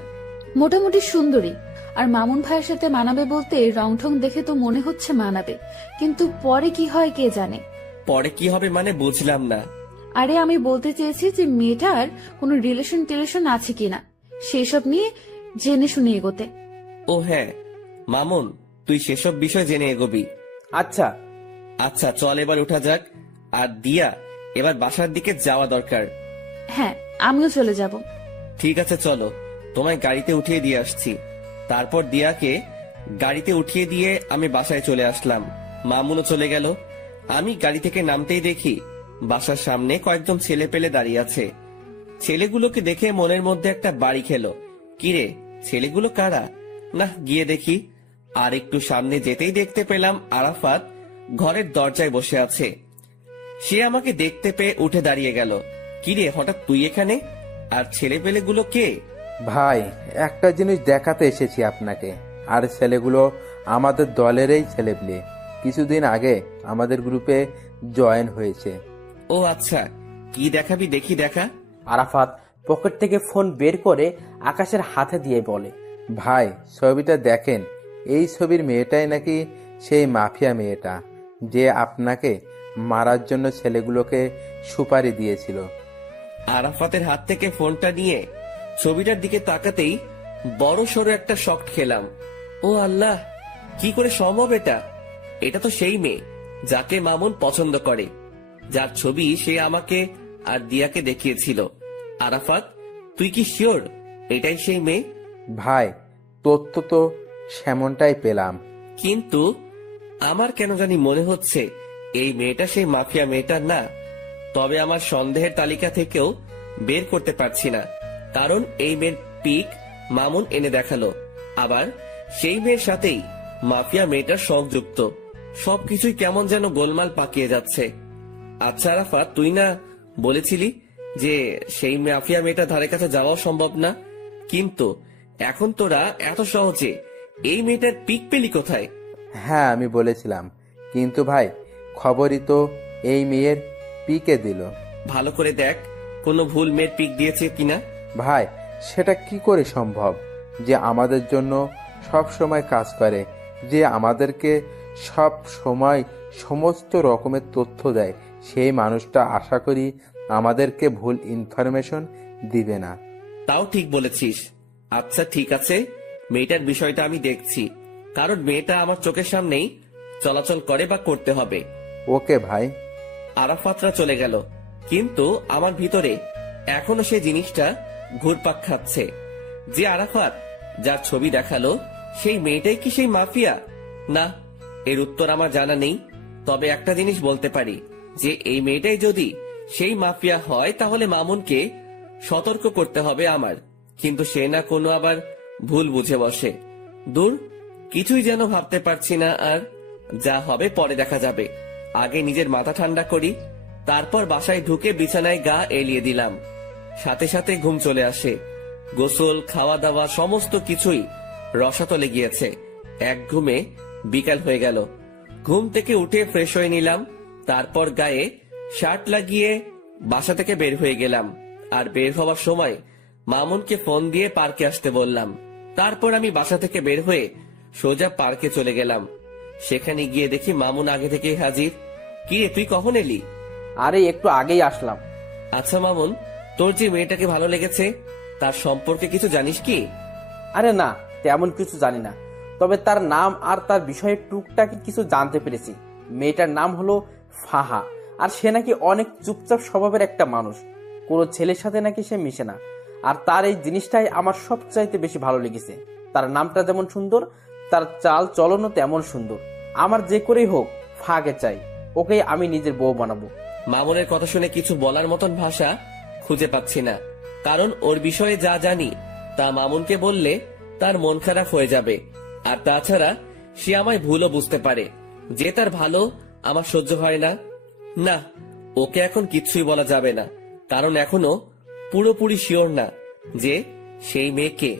মোটামুটি সুন্দরী, আর মামুন ভাইয়ের সাথে মানাবে বলতে রং ঠং দেখে তো মনে হচ্ছে মানাবে, কিন্তু পরে কি হয় কে জানে। পরে কি হবে মানে বুঝলাম না। আরে আমি বলতে চেয়েছি যে মেয়েটার কোনো রিলেশন আছে কিনা সেসব নিয়ে জেনে শুনে এগোতে। ও হ্যাঁ, মামুন তুই সেসব বিষয় জেনে এগোবি। আচ্ছা আচ্ছা, চল এবার উঠা যাক। আর দিয়া, এবার বাসার দিকে যাওয়া দরকার। হ্যাঁ, আমিও চলে যাব। ঠিক আছে, চলো তোমায় গাড়িতে উঠিয়ে দিয়ে আসছি। তারপর দিয়াকে গাড়িতে উঠিয়ে দিয়ে আমি বাসায় চলে আসলাম। মামুনও চলে গেল। আমি গাড়ি থেকে নামতেই দেখি বাসার সামনে কয়েকজন ছেলে পেলে দাঁড়িয়ে আছে। ছেলেগুলোকে দেখে মনের মধ্যে একটা বাড়ি খেলো। কিরে, ছেলেগুলো কারা? না, গিয়ে দেখি। আর একটু সামনে যেতেই দেখতে পেলাম আরাফাত ঘরের দরজায় বসে আছে। সে আমাকে দেখতে পেয়ে উঠে দাঁড়িয়ে গেল। কিরে, হঠাৎ তুই এখানে? আর ছেলেপেলেগুলো কে? ভাই, একটা জিনিস দেখাতে এসেছি আপনাকে। আর ছেলেগুলো আমাদের দলেরই ছেলেপেলে, কিছুদিন আগে আমাদের গ্রুপে জয়েন হয়েছে। ও আচ্ছা, কি দেখাবি দেখি, দেখা। আরাফাত পকেট থেকে ফোন বের করে আকাশের হাতে দিয়ে বলে, ভাই, ছবিটা দেখেন। এই ছবির মেয়েটাই নাকি সেই মাফিয়া মেয়েটা যে আপনাকে মারার জন্য ছেলেগুলোকে সুপারি দিয়েছিল। আরাফাতের হাত থেকে ফোনটা নিয়ে ছবিটার দিকে তাকাতেই বড় সড়ো একটা শক খেলাম। ও আল্লাহ, কি করে সম্ভব এটা? এটা তো সেই মেয়ে যাকে মামুন পছন্দ করে, যার ছবি সে আমাকে আর দিয়াকে দেখিয়েছিল। আরাফাত, তুই কি শিওর এটাই সেই মেয়ে? ভাই, তথ্য তো সেমনটাই পেলাম। কিন্তু আমার কেন জানি মনে হচ্ছে এই মেয়েটা সেই মাফিয়া মেয়েটার না। তবে আমার সন্দেহের তালিকা থেকেও বের করতে পারছি না, কারণ এই মেয়ের পিক মামুন এনে দেখালো, আবার সেই মেয়ের সাথেই মাফিয়া মেয়েটার সংযুক্ত। সবকিছুই কেমন যেন গোলমাল পাকিয়ে যাচ্ছে। আচ্ছা আরাফাত, তুই না বলেছিলি যে সেই মাফিয়া মেয়েটার ধারে কাছে যাওয়া সম্ভব না, কিন্তু এখন তোরা এত সহজে এই মেয়েটার পিক পেলি কোথায়? হ্যাঁ, আমি বলেছিলাম, কিন্তু ভাই খবরই তো এই মেয়ের পিকে দিল। ভালো করে দেখ কোনো ভুল মেয়ের পিক দিয়েছে কিনা। ভাই, সেটা কি করে সম্ভব? যে আমাদের জন্য সব সময় কাজ করে, যে আমাদেরকে সব সময় সমস্ত রকমের তথ্য দেয়, সেই মানুষটা আশা করি আমাদেরকে ভুল ইনফরমেশন দিবে না। তাও ঠিক বলেছিস। আচ্ছা ঠিক আছে, মেয়েটার বিষয়টা আমি দেখছি, কারণ মেয়েটা আমার চোখের সামনেই চলাচল করে বা করতে হবে। ওকে ভাই। আরাফাতরা চলে গেল, কিন্তু আমার ভিতরে এখনো সেই জিনিসটা ঘুরপাক খাচ্ছে যে আরাফাত যার ছবি দেখালো সেই মেয়েটাই কি সেই মাফিয়া? না, এর উত্তর আমার জানা নেই। তবে একটা জিনিস বলতে পারি যে এই মেয়েটাই যদি সেই মাফিয়া হয় তাহলে মামুনকে সতর্ক করতে হবে আমার, কিন্তু সে না কোনো আবার ভুল বুঝে বসে। দূর, কিছুই যেন ভাবতে পারছি না, আর যা হবে পরে দেখা যাবে। আগে নিজের মাথা ঠান্ডা করি, তারপর বাসায় ঢুকে বিছানায় গা এলিয়ে দিলাম। সাথে সাথে ঘুম চলে আসে। গোসল, খাওয়া দাওয়া সমস্ত কিছুই রসাতলে গিয়েছে। এক ঘুমে বিকাল হয়ে গেল। ঘুম থেকে উঠে ফ্রেশ হয়ে নিলাম, তারপর গায়ে শার্ট লাগিয়ে বাসা থেকে বের হয়ে গেলাম। আর বের হওয়ার সময় মামুনকে ফোন দিয়ে পার্কে আসতে বললাম। তারপর আমি বাসা থেকে বের হয়ে সোজা পার্কে চলে গেলাম। সেখানে গিয়ে দেখি মামুন আগে থেকেই হাজির। কি রে, তুই কখন এলি? আরে একটু আগেই আসলাম। আচ্ছা মামুন, তোর যে মেয়েটাকে ভালো লেগেছে তার সম্পর্কে কিছু জানিস কি? আরে না, তেমন কিছু জানি না, তবে তার নাম আর তার বিষয়ে টুকটাকি কিছু জানতে পেরেছি। মেয়েটার নাম হলো ফাহা, আর সে নাকি অনেক চুপচাপ স্বভাবের একটা মানুষ। কোনো ছেলের সাথে নাকি সে মিশে না, আর তার এই জিনিসটাই আমার সবচাইতে বেশি ভালো লেগেছে। তার নামটা যেমন সুন্দর, তার চাল চলনও তেমন সুন্দর। আমার যে করেই হোক ফাহাকে চাই, ওকেই আমি নিজের বউ বানাবো। মামুনের কথা শুনে কিছু বলার মতন ভাষা খুঁজে পাচ্ছি না, কারণ ওর বিষয়ে যা জানি তা মামুনকে বললে তার মন খারাপ হয়ে যাবে। আর তাছাড়া সে আমায় ভুলও বুঝতে পারে যে তার ভালো আমার সহ্য হয় না। না, ওকে এখন কিচ্ছুই বলা যাবে না, কারণ এখনো পুরোপুরি শিওর না যে সেই মেয়েকে।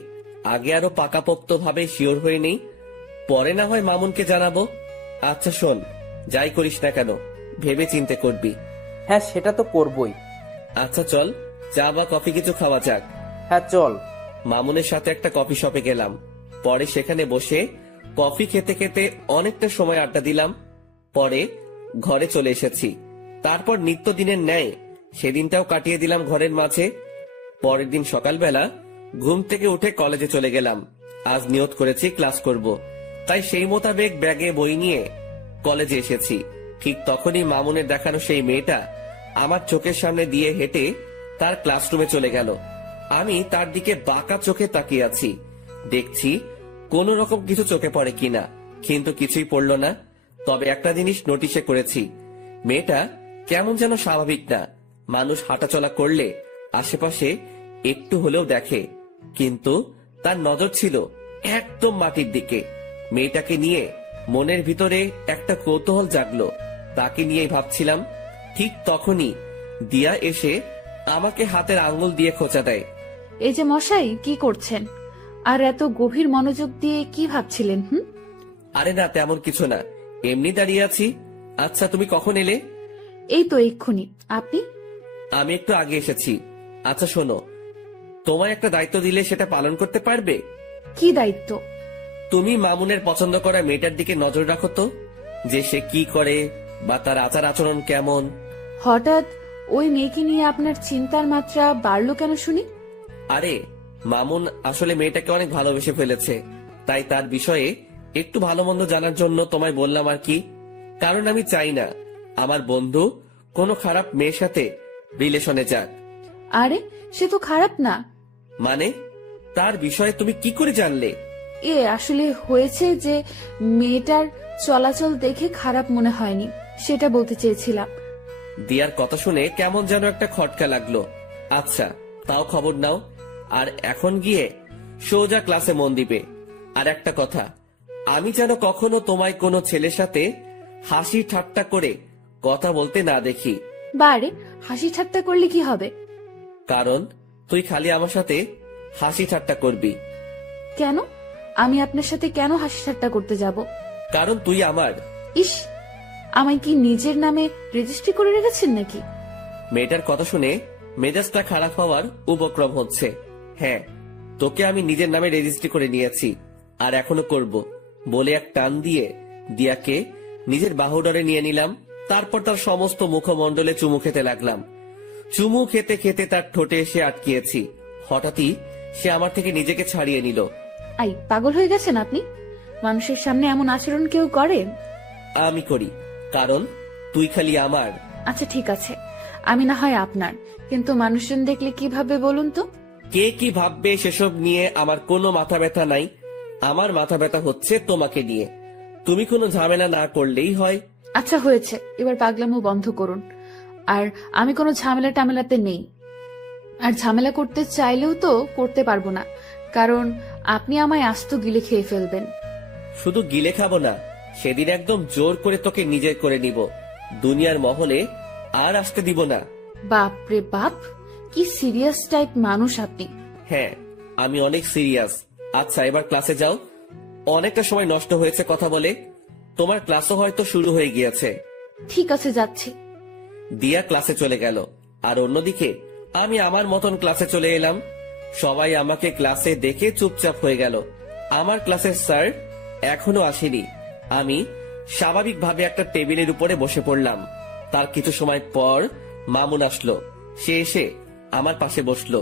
আগে আরো পাকাপোক্ত ভাবে শিওর হয়ে নেই, পরে না হয় মামুনকে জানাবো। আচ্ছা শোন, যাই করিস না কেন ভেবে চিন্তে করবি। হ্যাঁ, সেটা তো করবই। আচ্ছা চল, চা বা কফি কিছু খাওয়া যাক। হ্যাঁ চল। মামুনের সাথে একটা কফি শপে গেলাম। পরে সেখানে বসে কফি খেতে খেতে অনেকটা সময় আড্ডা দিলাম। পরে ঘরে চলে এসেছি। তারপর নিত্যদিনের ন্যায় সেদিনটাও কাটিয়ে দিলাম ঘরের মাঝে। পরের দিন সকালবেলা ঘুম থেকে উঠে কলেজে চলে গেলাম। আজ নিয়ত করেছি ক্লাস করব, তাই সেই মোতাবেক ব্যাগে বই নিয়ে কলেজে এসেছি। ঠিক তখনই মামুনের দেখানো সেই মেয়েটা আমার চোখের সামনে দিয়ে হেঁটে তার ক্লাসরুমে চলে গেল। আমি তার দিকে বাঁকা চোখে তাকিয়ে আছি, দেখছি কোন রকম কিছু চোখে পড়ে কিনা, কিন্তু কিছুই পড়ল না। তবে একটা জিনিস নোটিশে করেছি, মেয়েটা কেমন যেন স্বাভাবিক না। মানুষ হাঁটাচলা করলে আশেপাশে একটু হলেও দেখে, কিন্তু তার নজর ছিল একদম মাটির দিকে। মেয়েটাকে নিয়ে মনের ভিতরে একটা কৌতূহল জাগলো, তাকে নিয়েই ভাবছিলাম। ঠিক তখনই দিয়া এসে আমাকে হাতের আঙ্গুল দিয়ে খোঁচা দেয়। এই যে মশাই, কি করছেন? আর এত গভীর মনোযোগ দিয়ে কি ভাবছিলেন? আরে না, তেমন কিছু না, এমনি দাঁড়িয়ে আছি। আচ্ছা তুমি কখন এলে? এই তো এক্ষুনি। আপনি? আমি একটু আগে এসেছি। আচ্ছা শোনো, তোমায় একটা দায়িত্ব দিলে সেটা পালন করতে পারবে? কি দায়িত্ব? তুমি মামুনের পছন্দ করা মেয়েটার দিকে নজর রাখো তো, যে সে কি করে বা তার আচার আচরণ কেমন। হঠাৎ ওই মেয়েকে নিয়ে আপনার চিন্তার মাত্রা বাড়লো কেন শুনি? আরে মামুন আসলে মেয়েটাকে অনেক ভালোবেসে ফেলেছে, তাই তার বিষয়ে একটু ভালো মন্দ জানার জন্য তোমায় বললাম আর কি। কারণ আমি চাই না আমার বন্ধু কোনো খারাপ মেয়ের সাথে রিলেশনে যাক। আরে সে তো খারাপ না। মানে তার বিষয়ে তুমি কি করে জানলে? আসলে হয়েছে যে মেয়েটার চলাচল দেখে খারাপ মনে হয়নি, সেটা বলতে চেয়েছিলাম। দিয়ার কথা শুনে কেমন যেন একটা খটকা লাগলো। আচ্ছা, তাও খবর নাও। আর এখন গিয়ে সোজা ক্লাসে মন দিবে। আর একটা কথা, আমি যেন কখনো তোমায় কোনো ছেলের সাথে হাসি ঠাট্টা করে কথা বলতে না দেখি। বারে, হাসি ঠাট্টা করলে কি হবে? কারণ তুই খালি আমার সাথে হাসি ঠাট্টা করবি। কেন? আমি আপনার সাথে কেন হাসি ঠাট্টা করতে যাব? কারণ তুই আমার। ইস, আমায় কি নিজের নামে রেজিস্ট্রি করে রেখেছেন নাকি? মেয়েটার কথা শুনে মেজাজটা খারাপ হওয়ার উপক্রম হচ্ছে। হ্যাঁ, তোকে আমি নিজের নামে রেজিস্ট্রি করে নিয়েছি, আর এখনো করব বলে এক টান দিয়ে দিয়াকে নিজের বাহুডরে নিয়ে নিলাম। তারপর তার সমস্ত মুখমণ্ডলে চুমু খেতে লাগলাম। চুমু খেতে খেতে তার ঠোঁটে এসে আটকিয়েছি। হঠাৎই সে আমার থেকে নিজেকে ছাড়িয়ে নিল। আই, পাগল হয়ে গেছেন আপনি? মানুষের সামনে এমন আচরণ কেউ করে? আমি করি, কারণ তুই খালি আমার। আচ্ছা ঠিক আছে, আমি না হয় আপনার, কিন্তু মানুষজন দেখলে কি ভাববে বলুন তো? কে কি ভাববে সেসব নিয়ে আমার কোনো মাথা ব্যথা নাই। আমার মাথা ব্যথা হচ্ছে তোমাকে নিয়ে। তুমি কোনো ঝামেলা না করলেই হয়। আচ্ছা হয়েছে, এবার পাগলামো বন্ধ করুন। আর আমি কোনো ঝামেলা টামেলাতে নেই, আর ঝামেলা করতে চাইলেও তো করতে পারবো না, কারণ আপনি আমায় আস্ত গিলে খেয়ে ফেলবেন। শুধু গিলে খাবো না, সেদিন একদম জোর করে তোকে নিজের করে নিব। দুনিয়ার মহলে আর আসতে দিব না। বাপ রে বাপ, কি সিরিয়াস টাইপ মানুষ আপনি। হ্যাঁ, আমি অনেক সিরিয়াস। আচ্ছা, এবার ক্লাসে যাও। অনেকটা সময় নষ্ট হয়েছে কথা বলে। তোমার ক্লাসও হয়তো শুরু হয়ে গিয়েছে। ঠিক আছে, যাচ্ছি। দিয়া ক্লাসে চলে গেল, আর অন্যদিকে আমি আমার মতন ক্লাসে চলে এলাম। সবাই আমাকে ক্লাসে দেখে চুপচাপ হয়ে গেল। আমার ক্লাসের স্যার এখনো আসেনি। আমি স্বাভাবিকভাবে একটা টেবিলের উপরে বসে পড়লাম। তার কিছু সময় পর মামুন আসলো। সে এসে আমার পাশে বসলো।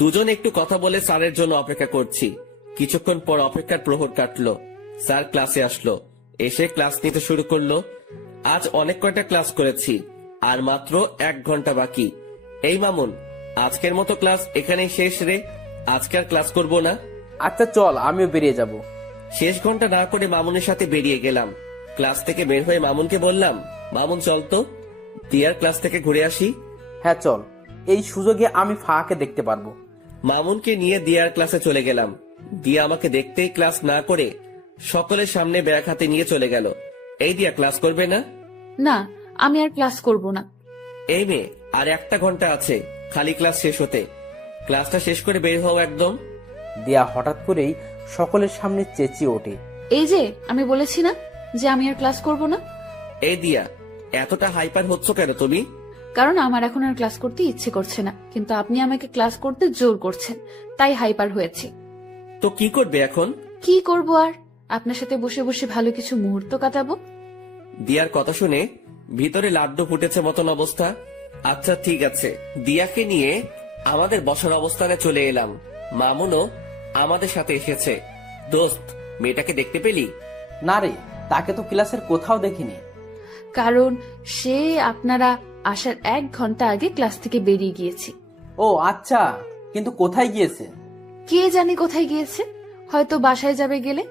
দুজন একটু কথা বলে স্যারের জন্য অপেক্ষা করছি। কিছুক্ষণ পর অপেক্ষার প্রহর কাটলো। স্যার ক্লাসে আসলো, এসে ক্লাস নিতে শুরু করলো। আজ অনেক কয়টা ক্লাস করেছি, আর মাত্র 1 ঘন্টা বাকি। এই মামুন, আজকের মতো ক্লাস এখানেই শেষ রে। আজকে আর ক্লাস করবো না। আচ্ছা চল, আমিও বেরিয়ে যাব। শেষ ঘন্টা না করে মামুনের সাথে বেরিয়ে গেলাম। ক্লাস থেকে বের হয়ে মামুনকে বললাম, মামুন চল তো, দিয়ার ক্লাস থেকে ঘুরে আসি। হ্যাঁ চল, এই সুযোগে আমি ফাঁকে দেখতে পারবো। মামুনকে নিয়ে দিয়ার ক্লাসে চলে গেলাম। দিয়া আমাকে দেখতেই ক্লাস না করে সকলের সামনে ব্যাগ হাতে নিয়ে চলে গেল। এই দিয়া ক্লাস করবে না? না, আমি আর ক্লাস করব না। এই মেয়ে, আর 1 ঘন্টা আছে খালি ক্লাস শেষ হতে। ক্লাসটা শেষ করে বের হও একদম। দিয়া হঠাৎ করেই সকলের সামনে চেঁচিয়ে ওঠে। এই যে আমি বলেছি না যে আমি আর ক্লাস করব না। এই দিয়া, এতটা হাইপার হচ্ছ কেন তুমি? কারণ আমার এখন আর ক্লাস করতে ইচ্ছে করছে না, কিন্তু আপনি আমাকে ক্লাস করতে জোর করছেন, তাই হাইপার হয়েছে। তো কি করবে এখন? কি করব আর, আপনার সাথে বসে বসে ভালো কিছু মুহূর্ত কাটাবো। দিয়ার কথা শুনে ভিতরে লাড্ডু ফুটেছে মতন অবস্থা। আচ্ছা ঠিক আছে, দিয়াকে নিয়ে আমাদের বসার অবস্থানে চলে এলাম। মামুনও আমাদের সাথে এসেছে। দোস্ত, মেয়েটাকে দেখতে পেলি? না রে, তাকে তো ক্লাসের কোথাও দেখিনি। কারণ সে আপনারা আসার 1 ঘন্টা আগে ক্লাস থেকে বেরিয়ে গিয়েছে। ও আচ্ছা, কিন্তু কোথায় গিয়েছে? কে জানে কোথায় গিয়েছে, হয়তো বাসায় যাবে গেলে,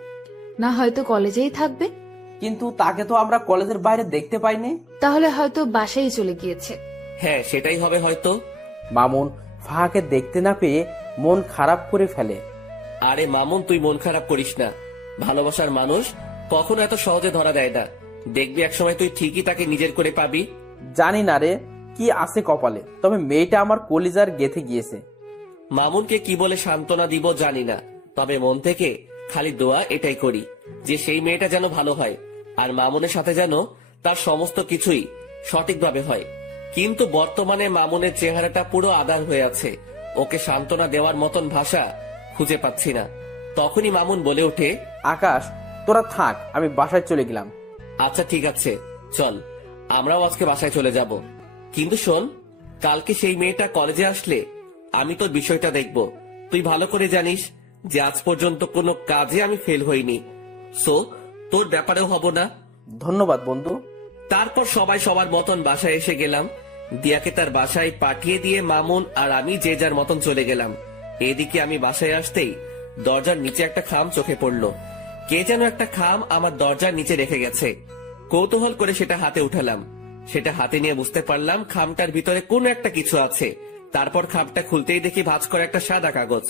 না হয়তো কলেজেই থাকবে। কিন্তু তাকে তো আমরা কলেজের বাইরে দেখতে পাইনি। তাহলে হয়তো বাসায় চলে গিয়েছে। হ্যাঁ, সেটাই হবে হয়তো। মামুন ফাহাকে দেখতে না পেয়ে মন খারাপ করে ফেলে। আরে মামুন, তুই মন খারাপ করিস না। ভালোবাসার মানুষ কখনো এত সহজে ধরা দেয় না। দেখবি একসময় তুই ঠিকই তাকে নিজের করে পাবি। জানি না রে কি আছে কপালে, তবে মেয়েটা আমার কলিজার গেথে গিয়েছে। মামুনকে কি বলে সান্ত্বনা দিব জানি না, তবে মন থেকে খালি দোয়া এটাই করি যে সেই মেয়েটা যেন ভালো হয়, আর মামুনের সাথে যেন তার সমস্ত কিছুই সঠিকভাবে হয়। কিন্তু বর্তমানে মামুনের চেহারাটা পুরো আধার হয়ে আছে। ওকে সান্ত্বনা দেওয়ার মতন ভাষা খুঁজে পাচ্ছি না। তখনই মামুন বলে ওঠে, আকাশ তোরা থাক, আমি বাসায় চলে গেলাম। আচ্ছা ঠিক আছে, চল আমরাও আজকে বাসায় চলে যাব। কিন্তু শোন, কালকে সেই মেয়েটা কলেজে আসলে আমি তোর বিষয়টা দেখব। তুই ভালো করে জানিস যে আজ পর্যন্ত কোনো কাজে আমি ফেল হইনি, সো তোর ব্যাপারেও হব না। ধন্যবাদ বন্ধু। তারপর সবাই সবার মতন বাসায় এসে গেলাম। দিয়াকে তার বাসায় পাঠিয়ে দিয়ে মামুন আর আমি যে যার মতন চলে গেলাম। এদিকে আমি বাসায় আসতেই দরজার নিচে একটা খাম চোখে পড়লো। কে যেন একটা খাম আমার দরজার নিচে রেখে গেছে। কৌতূহল করে সেটা হাতে উঠালাম। সেটা হাতে নিয়ে বুঝতে পারলাম খামটার ভিতরে কোনো একটা কিছু আছে। তারপর খামটা খুলতেই দেখি ভাঁজ করা একটা সাদা কাগজ।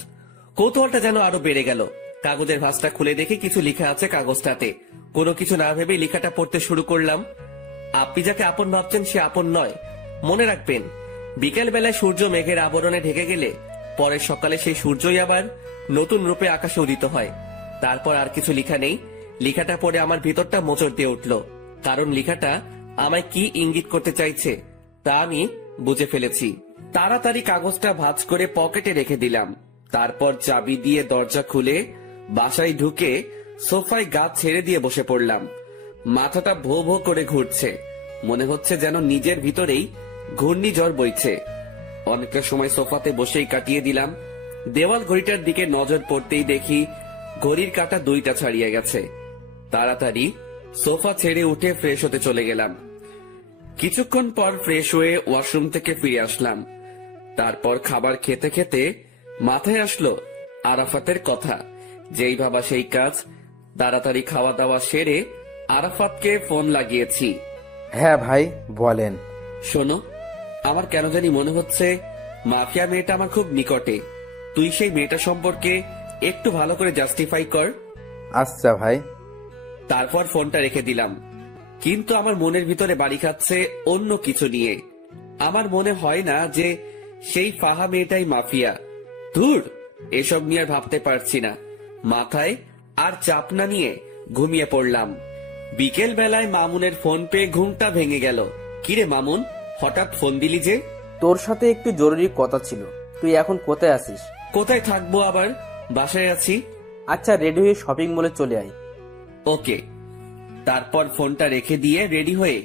কৌতূহলটা যেন আরো বেড়ে গেল। কাগজের ভাঁজটা খুলে দেখি কিছু লেখা আছে কাগজটাতে। কোনো কিছু না ভেবে লেখাটা পড়তে শুরু করলাম। আপনি যাকে আপন ভাবছেন সে আপন নয়। মনে রাখবেন, বিকেল বেলায় সূর্য মেঘের আবরণে ঢেকে গেলে পরের সকালে সেই সূর্যই আবার নতুন রূপে আকাশে উদিত হয়। তারপর আর কিছু লেখা নেই। লেখাটা পড়ে আমার ভিতরটা মোচড় দিয়ে উঠল, কারণ লেখাটা আমায় কি ইঙ্গিত করতে চাইছে তা আমি বুঝে ফেলেছি। তাড়াতাড়ি কাগজটা ভাঁজ করে পকেটে রেখে দিলাম। তারপর চাবি দিয়ে দরজা খুলে বাসায় ঢুকে সোফায় গা ছেড়ে দিয়ে বসে পড়লাম। মাথাটা ভো ভো করে ঘুরছে, মনে হচ্ছে যেন নিজের ভিতরেই ঘূর্ণিঝড় বইছে। অনেকটা সময় সোফাতে বসেই কাটিয়ে দিলাম। দেওয়াল ঘড়িটার দিকে নজর পড়তেই দেখি ঘড়ির কাঁটা 2টা ছাড়িয়ে গেছে। তাড়াতাড়ি সোফা ছেড়ে উঠে ফ্রেশ হতে চলে গেলাম। কিছুক্ষণ পর ফ্রেশ হয়ে ওয়াশরুম থেকে ফিরে আসলাম। তারপর খাবার খেতে খেতে মাথায় আসলো আরাফাতের কথা। যেই ভাবা সেই কাজ। তাড়াতাড়ি খাওয়া দাওয়া সেরে আরাফাতকে ফোন লাগিয়েছি। হ্যাঁ ভাই, বলেন। শোনো, আমার কেন জানি মনে হচ্ছে মাফিয়া মেয়েটা আমার খুব নিকটে। তুই সেই মেয়েটা সম্পর্কে একটু ভালো করে জাস্টিফাই কর। আচ্ছা ভাই। তারপর ফোনটা রেখে দিলাম। কিন্তু আমার মনের ভিতরে বাড়ি খাচ্ছে অন্য কিছু নিয়ে। আমার মনে হয় না যে সেই ফাহা মেয়েটাই মাফিয়া। ধুর, এসব নিয়ে আর ভাবতে পারছি না। মাথায় আর চাপ না নিয়ে ঘুমিয়ে পড়লাম। বিকেল বেলায় মামুনের ফোন পেয়ে ঘুমটা ভেঙে গেল। কিরে মামুন, হঠাৎ ফোন দিলি যে? তোর সাথে একটু জরুরি কথা ছিল। তুই এখন কোথায় আছিস? কোথায় থাকবো আবার, বাসায় আছি। আচ্ছা, রেডি হয়ে শপিং মলে চলে আয়। ওকে। তারপর ফোনটা রেখে দিয়ে রেডি হয়ে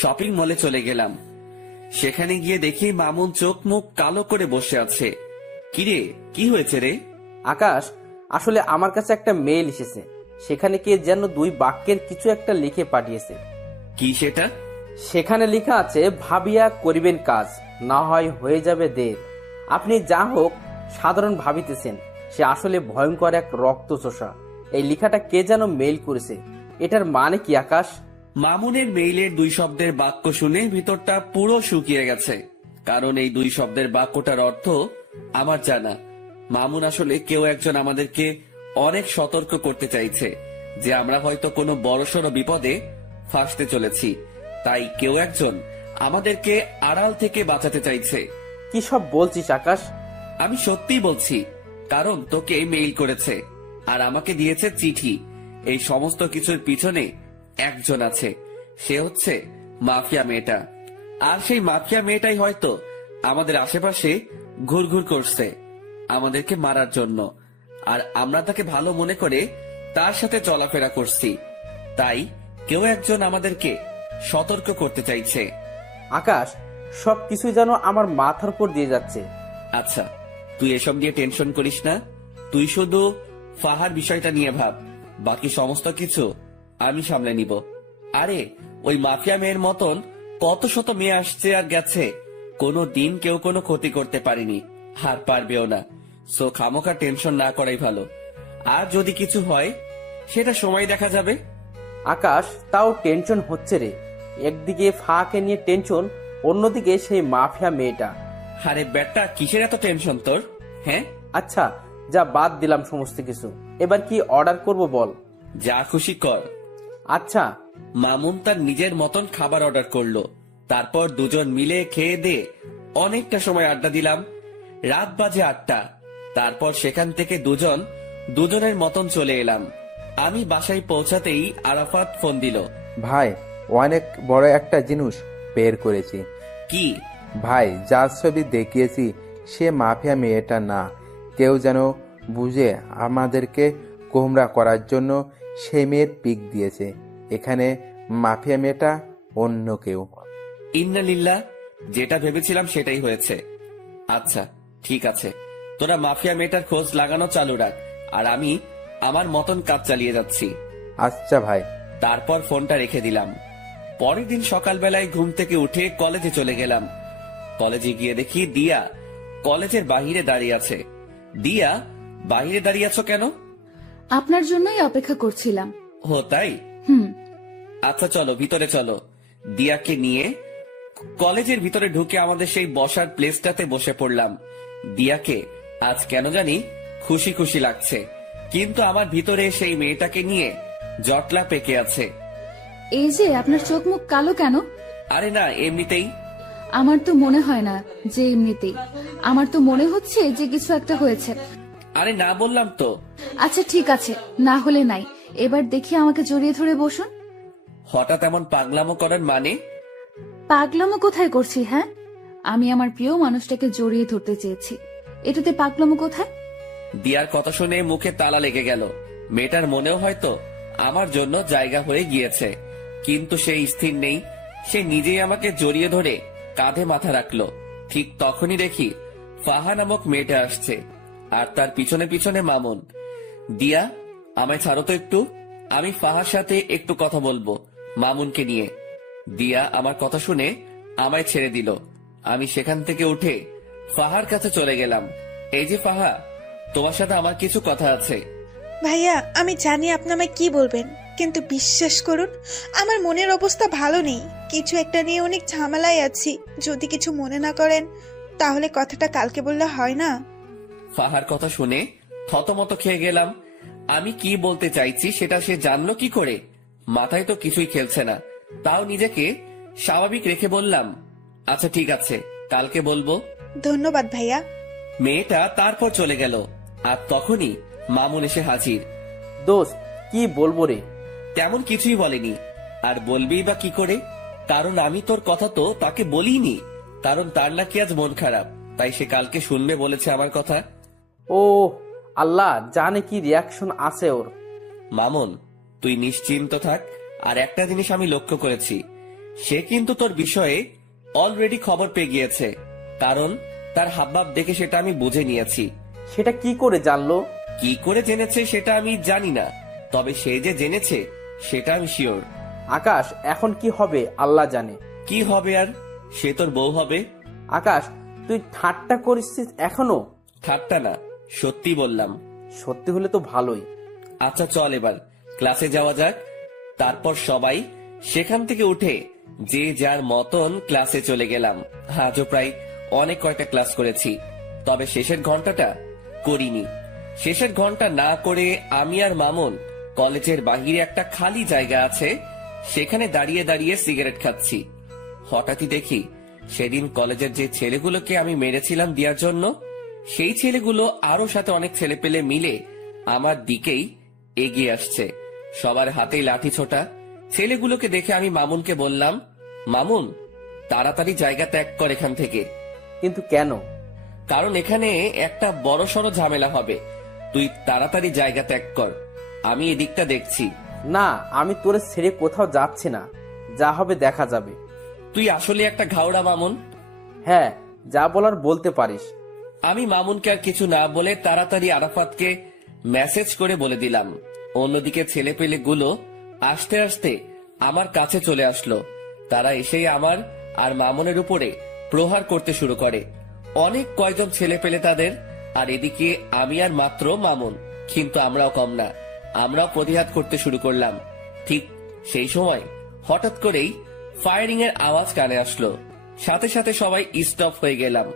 শপিং মলে চলে গেলাম। সেখানে গিয়ে দেখি মামুন চোখ মুখ কালো করে বসে আছে। কিরে, কি হয়েছে রে? আকাশ, আসলে আমার কাছে একটা মেইল এসেছে। সেখানে কে যেন 2 বাক্যের কিছু একটা লিখে পাঠিয়েছে। কি সেটা? সেখানে লেখা আছে, ভাবিয়া করিবেন কাজ, না হয় হয়ে যাবে দের। আপনি যা হোক সাধারণ ভাবিতেছেন, সে আসলে ভয়ঙ্কর এক রক্তচোষা। এই লেখাটা কে যেন মেইল করেছে। এটার মানে কি আকাশ? মামুনের মেইলের 2 শব্দের বাক্য শুনে ভিতরটা পুরো শুকিয়ে গেছে। কারণ এই 2 শব্দের বাক্যটার অর্থ আমার জানা। মামুন আসলে কেউ একজন আমাদেরকে অনেক সতর্ক করতে চাইছে যে আমরা হয়তো কোনো বড়সড় বিপদে ফাঁসতে চলেছি। তাই কেউ একজন আমাদেরকে আড়াল থেকে বাঁচাতে চাইছে। কি সব বলছিস আকাশ? আমি সত্যিই বলছি, কারণ তোকে মেইল করেছে আর আমাকে দিয়েছে চিঠি। এই সমস্ত কিছুর পিছনে একজন আছে, সে হচ্ছে মাফিয়া মেয়েটা। আর সেই মাফিয়া মেয়েটাই হয়তো আমাদের আশেপাশে ঘুরঘুর করছে আমাদেরকে মারার জন্য। আর আমরা তাকে ভালো মনে করে তার সাথে চলাফেরা করছি। তাই কেউ একজন আমাদেরকে সতর্ক করতে চাইছে। আকাশ, সবকিছু যেন আমার মাথার উপর দিয়ে যাচ্ছে। আচ্ছা, তুই এসব নিয়ে টেনশন করিস না। তুই শুধু ফাহার বিষয়টা নিয়ে ভাব, বাকি সমস্ত কিছু আমি সামলে নিব। আরে, ওই মাফিয়া মেয়ের মতন কত শত মেয়ে আসছে আর গেছে, কোনো দিন কেউ কোনো ক্ষতি করতে পারেনি, আর পারবেও না। সো খামোখা টেনশন না করাই ভালো। আর যদি কিছু হয় সেটা সময় দেখা যাবে। আকাশ, তাও টেনশন হচ্ছে রে। একদিকে ফাঁকে নিয়ে টেনশন, অন্যদিকে সেই মাফিয়া মেয়েটা। আরে বেটা, কিসের এত টেনশন তোর? হ্যাঁ, আচ্ছা, যা বাদ দিলাম সমস্ত কিছু। এবার কি অর্ডার করব বল? যা খুশি কর। আচ্ছা। মামুন তার নিজের মতন খাবার অর্ডার করলো। তারপর দুজন মিলে খেয়ে দিয়ে অনেকটা সময় আড্ডা দিলাম। রাত বাজে 8টা। তারপর সেখান থেকে দুজনের মতন চলে এলাম। আমি বাসায় পৌঁছাতেই আরাফাত ফোন দিল। ভাই, অনেক বড় একটা জিনিস বের করেছি। কি? ভাই, যার ছবি দেখিয়েছি সে মাফিয়া মেয়েটা না। কেউ যেন বুঝে আমাদেরকে গোমরা করার জন্য সে মেয়ের পিক দিয়েছে। এখানে মাফিয়া মেয়েটা অন্য কেউ। ইন্না লিল্লাহ, যেটা ভেবেছিলাম সেটাই হয়েছে। আচ্ছা ঠিক আছে, তোরা মাফিয়া মেয়েটার খোঁজ লাগানো চালু রাখ, আর আমি আমার মতন কাজ চালিয়ে যাচ্ছি। আচ্ছা ভাই। তারপর ফোনটা রেখে দিলাম। পরের দিন সকালবেলায় ঘুম থেকে উঠে কলেজে চলে গেলাম। কলেজে গিয়ে দেখি দিয়া কলেজের বাহিরে দাঁড়িয়ে আছে। দিয়া, বাহিরে দাঁড়িয়ে আছো কেন? আপনার জন্যই অপেক্ষা করছিলাম। ও তাই? হুম। আচ্ছা চলো ভিতরে চলো। দিয়াকে নিয়ে কলেজের ভিতরে ঢুকে আমাদের সেই বসার প্লেসটাতে বসে পড়লাম। দিয়াকে আজ কেন জানি খুশি খুশি লাগছে, কিন্তু আমার ভিতরে সেই মেয়েটাকে নিয়ে জটলা পেকে আছে। এই যে আপনার চোখ মুখ কালো কেন? আরে না, এমনিতেই। আমার তো মনে হয় না যে এমনিতেই, আমার তো মনে হচ্ছে যে কিছু একটা হয়েছে। আরে না বললাম তো। আচ্ছা ঠিক আছে, না হলে নাই। এবার দেখি আমাকে জড়িয়ে ধরে বসুন। হঠাৎ এমন পাগলামো করার মানে? পাগলামো কোথায় করছি? হ্যাঁ, আমি আমার প্রিয় মানুষটাকে জড়িয়ে ধরতে চেয়েছি, এটাতে পাগলামো কোথায়? দিয়ার কথা শুনে মুখে তালা লেগে গেল। মেয়েটার মনেও হয়তো আমার জন্য জায়গা হয়ে গিয়েছে, কিন্তু সে স্থির নেই। সে নিজেই আমাকে জড়িয়ে ধরে কাঁধে মাথা রাখলো। ঠিক তখনই দেখি ফাহা নামক মেয়েটা আসছে, আর তার পিছনে পিছনে মামুন। দিয়া, আমায় ছাড়ো তো একটু, আমি ফাহার সাথে একটু কথা বলবো মামুনকে নিয়ে। দিয়া আমার কথা শুনে আমায় ছেড়ে দিল। আমি সেখান থেকে উঠে ফাহার কাছে চলে গেলাম। এই যে ফাহা, তোমার সাথে আমার কিছু কথা আছে। ভাইয়া, আমি জানি আপনি আমায় কি বলবেন, কিন্তু বিশ্বাস করুন আমার মনের অবস্থা ভালো নেই। কিছু একটা নিয়ে অনেক ঝামেলায় আছি। যদি কিছু মনে না করেন তাহলে কথাটা কালকে বললে হয় না? ফাহার কথা শুনে থতমত খেয়ে গেলাম। আমি কি বলতে চাইছি সেটা সে জানলো কি করে? মাথায় তো কিছুই খেলছে না। তাও নিজেকে স্বাভাবিক রেখে বললাম, আচ্ছা ঠিক আছে, কালকে বলবো। ধন্যবাদ ভাইয়া। মেয়েটা তারপর চলে গেল, আর তখনই মামুন এসে হাজির। দোস্ত, কি বলবো রে? তেমন কিছুই বলেনি, আর বলবেই বা কি করে? কারণ আমি তোর কথা তো তাকে বলিনি, কারণ তার নাকি আজ মন খারাপ, তাই সে কালকে শুনবে বলেছে আমার কথা। ও আল্লাহ জানে কি রিয়াকশন আছে ওর। মামুন, তুই নিশ্চিন্ত থাক। আর একটা জিনিস আমি লক্ষ্য করেছি, সে কিন্তু তোর বিষয়ে অলরেডি খবর পেয়ে গিয়েছে, কারণ তার হাবভাব দেখে সেটা আমি বুঝে নিয়েছি। সেটা কি করে জানলো? কি করে জেনেছে সেটা আমি জানি না, তবে সে যে জেনেছে সেটা আমি শিওর। আকাশ, এখন কি হবে আল্লাহ জানে। কি হবে আর? সে তোর বউ হবে। আকাশ, তুই ঠাট্টা করছিস এখনো? ঠাট্টা না, সত্যি বললাম। সত্যি হলে তো ভালোই। আচ্ছা চল এবার ক্লাসে যাওয়া যাক। তারপর সবাই সেখান থেকে উঠে যে যার মতন ক্লাসে চলে গেলাম। আজও প্রায় অনেক কয়টা ক্লাস করেছি, তবে শেষের ঘন্টাটা করিনি। শেষের ঘন্টা না করে আমি আর মামুন কলেজের বাহিরে একটা খালি জায়গা আছে, সেখানে দাঁড়িয়ে দাঁড়িয়ে সিগারেট খাচ্ছি। হঠাৎই দেখি সেদিন কলেজের যে ছেলেগুলোকে আমি মেরেছিলাম দেওয়ার জন্য, সেই ছেলেগুলো আরো সাথে অনেক ছেলে পেলে মিলে আমার দিকেই এগিয়ে আসছে, সবার হাতেই লাঠি ছোটা। ছেলেগুলোকে দেখে আমি মামুনকে বললাম, মামুন তাড়াতাড়ি জায়গা ত্যাগ কর এখান থেকে। কিন্তু কেন? কারণ এখানে একটা বড়সড় ঝামেলা হবে, তুই তাড়াতাড়ি জায়গা ত্যাগ কর। আমি এদিকটা দেখছি। না, আমি তোরে ছেড়ে কোথাও যাচ্ছি না, যা হবে দেখা যাবে। তুই আসলে একটা ঘাওড়া মামুন। হ্যাঁ, যা বলার বলতে পারিস। আমি মামুনকে আর কিছু না বলে তাড়াতাড়ি আরাফাতকে মেসেজ করে বলে দিলাম। অন্যদিকে ছেলেপেলে গুলো আস্তে আস্তে আমার কাছে চলে আসলো। তারা এসেই আমার আর মামুনের উপরে প্রহার করতে শুরু করে। অনেক কয়জন ছেলে পেলে তাদের, আর এদিকে আমি আর মাত্র মামুন। কিন্তু আমরাও কম না, আমরাও প্রতিহার করতে শুরু করলাম। ঠিক সেই সময় হঠাৎ করেই ফায়ারিং এর আওয়াজ কানে আসলো। সাথে সাথে সবাই স্টপ হয়ে গেলাম।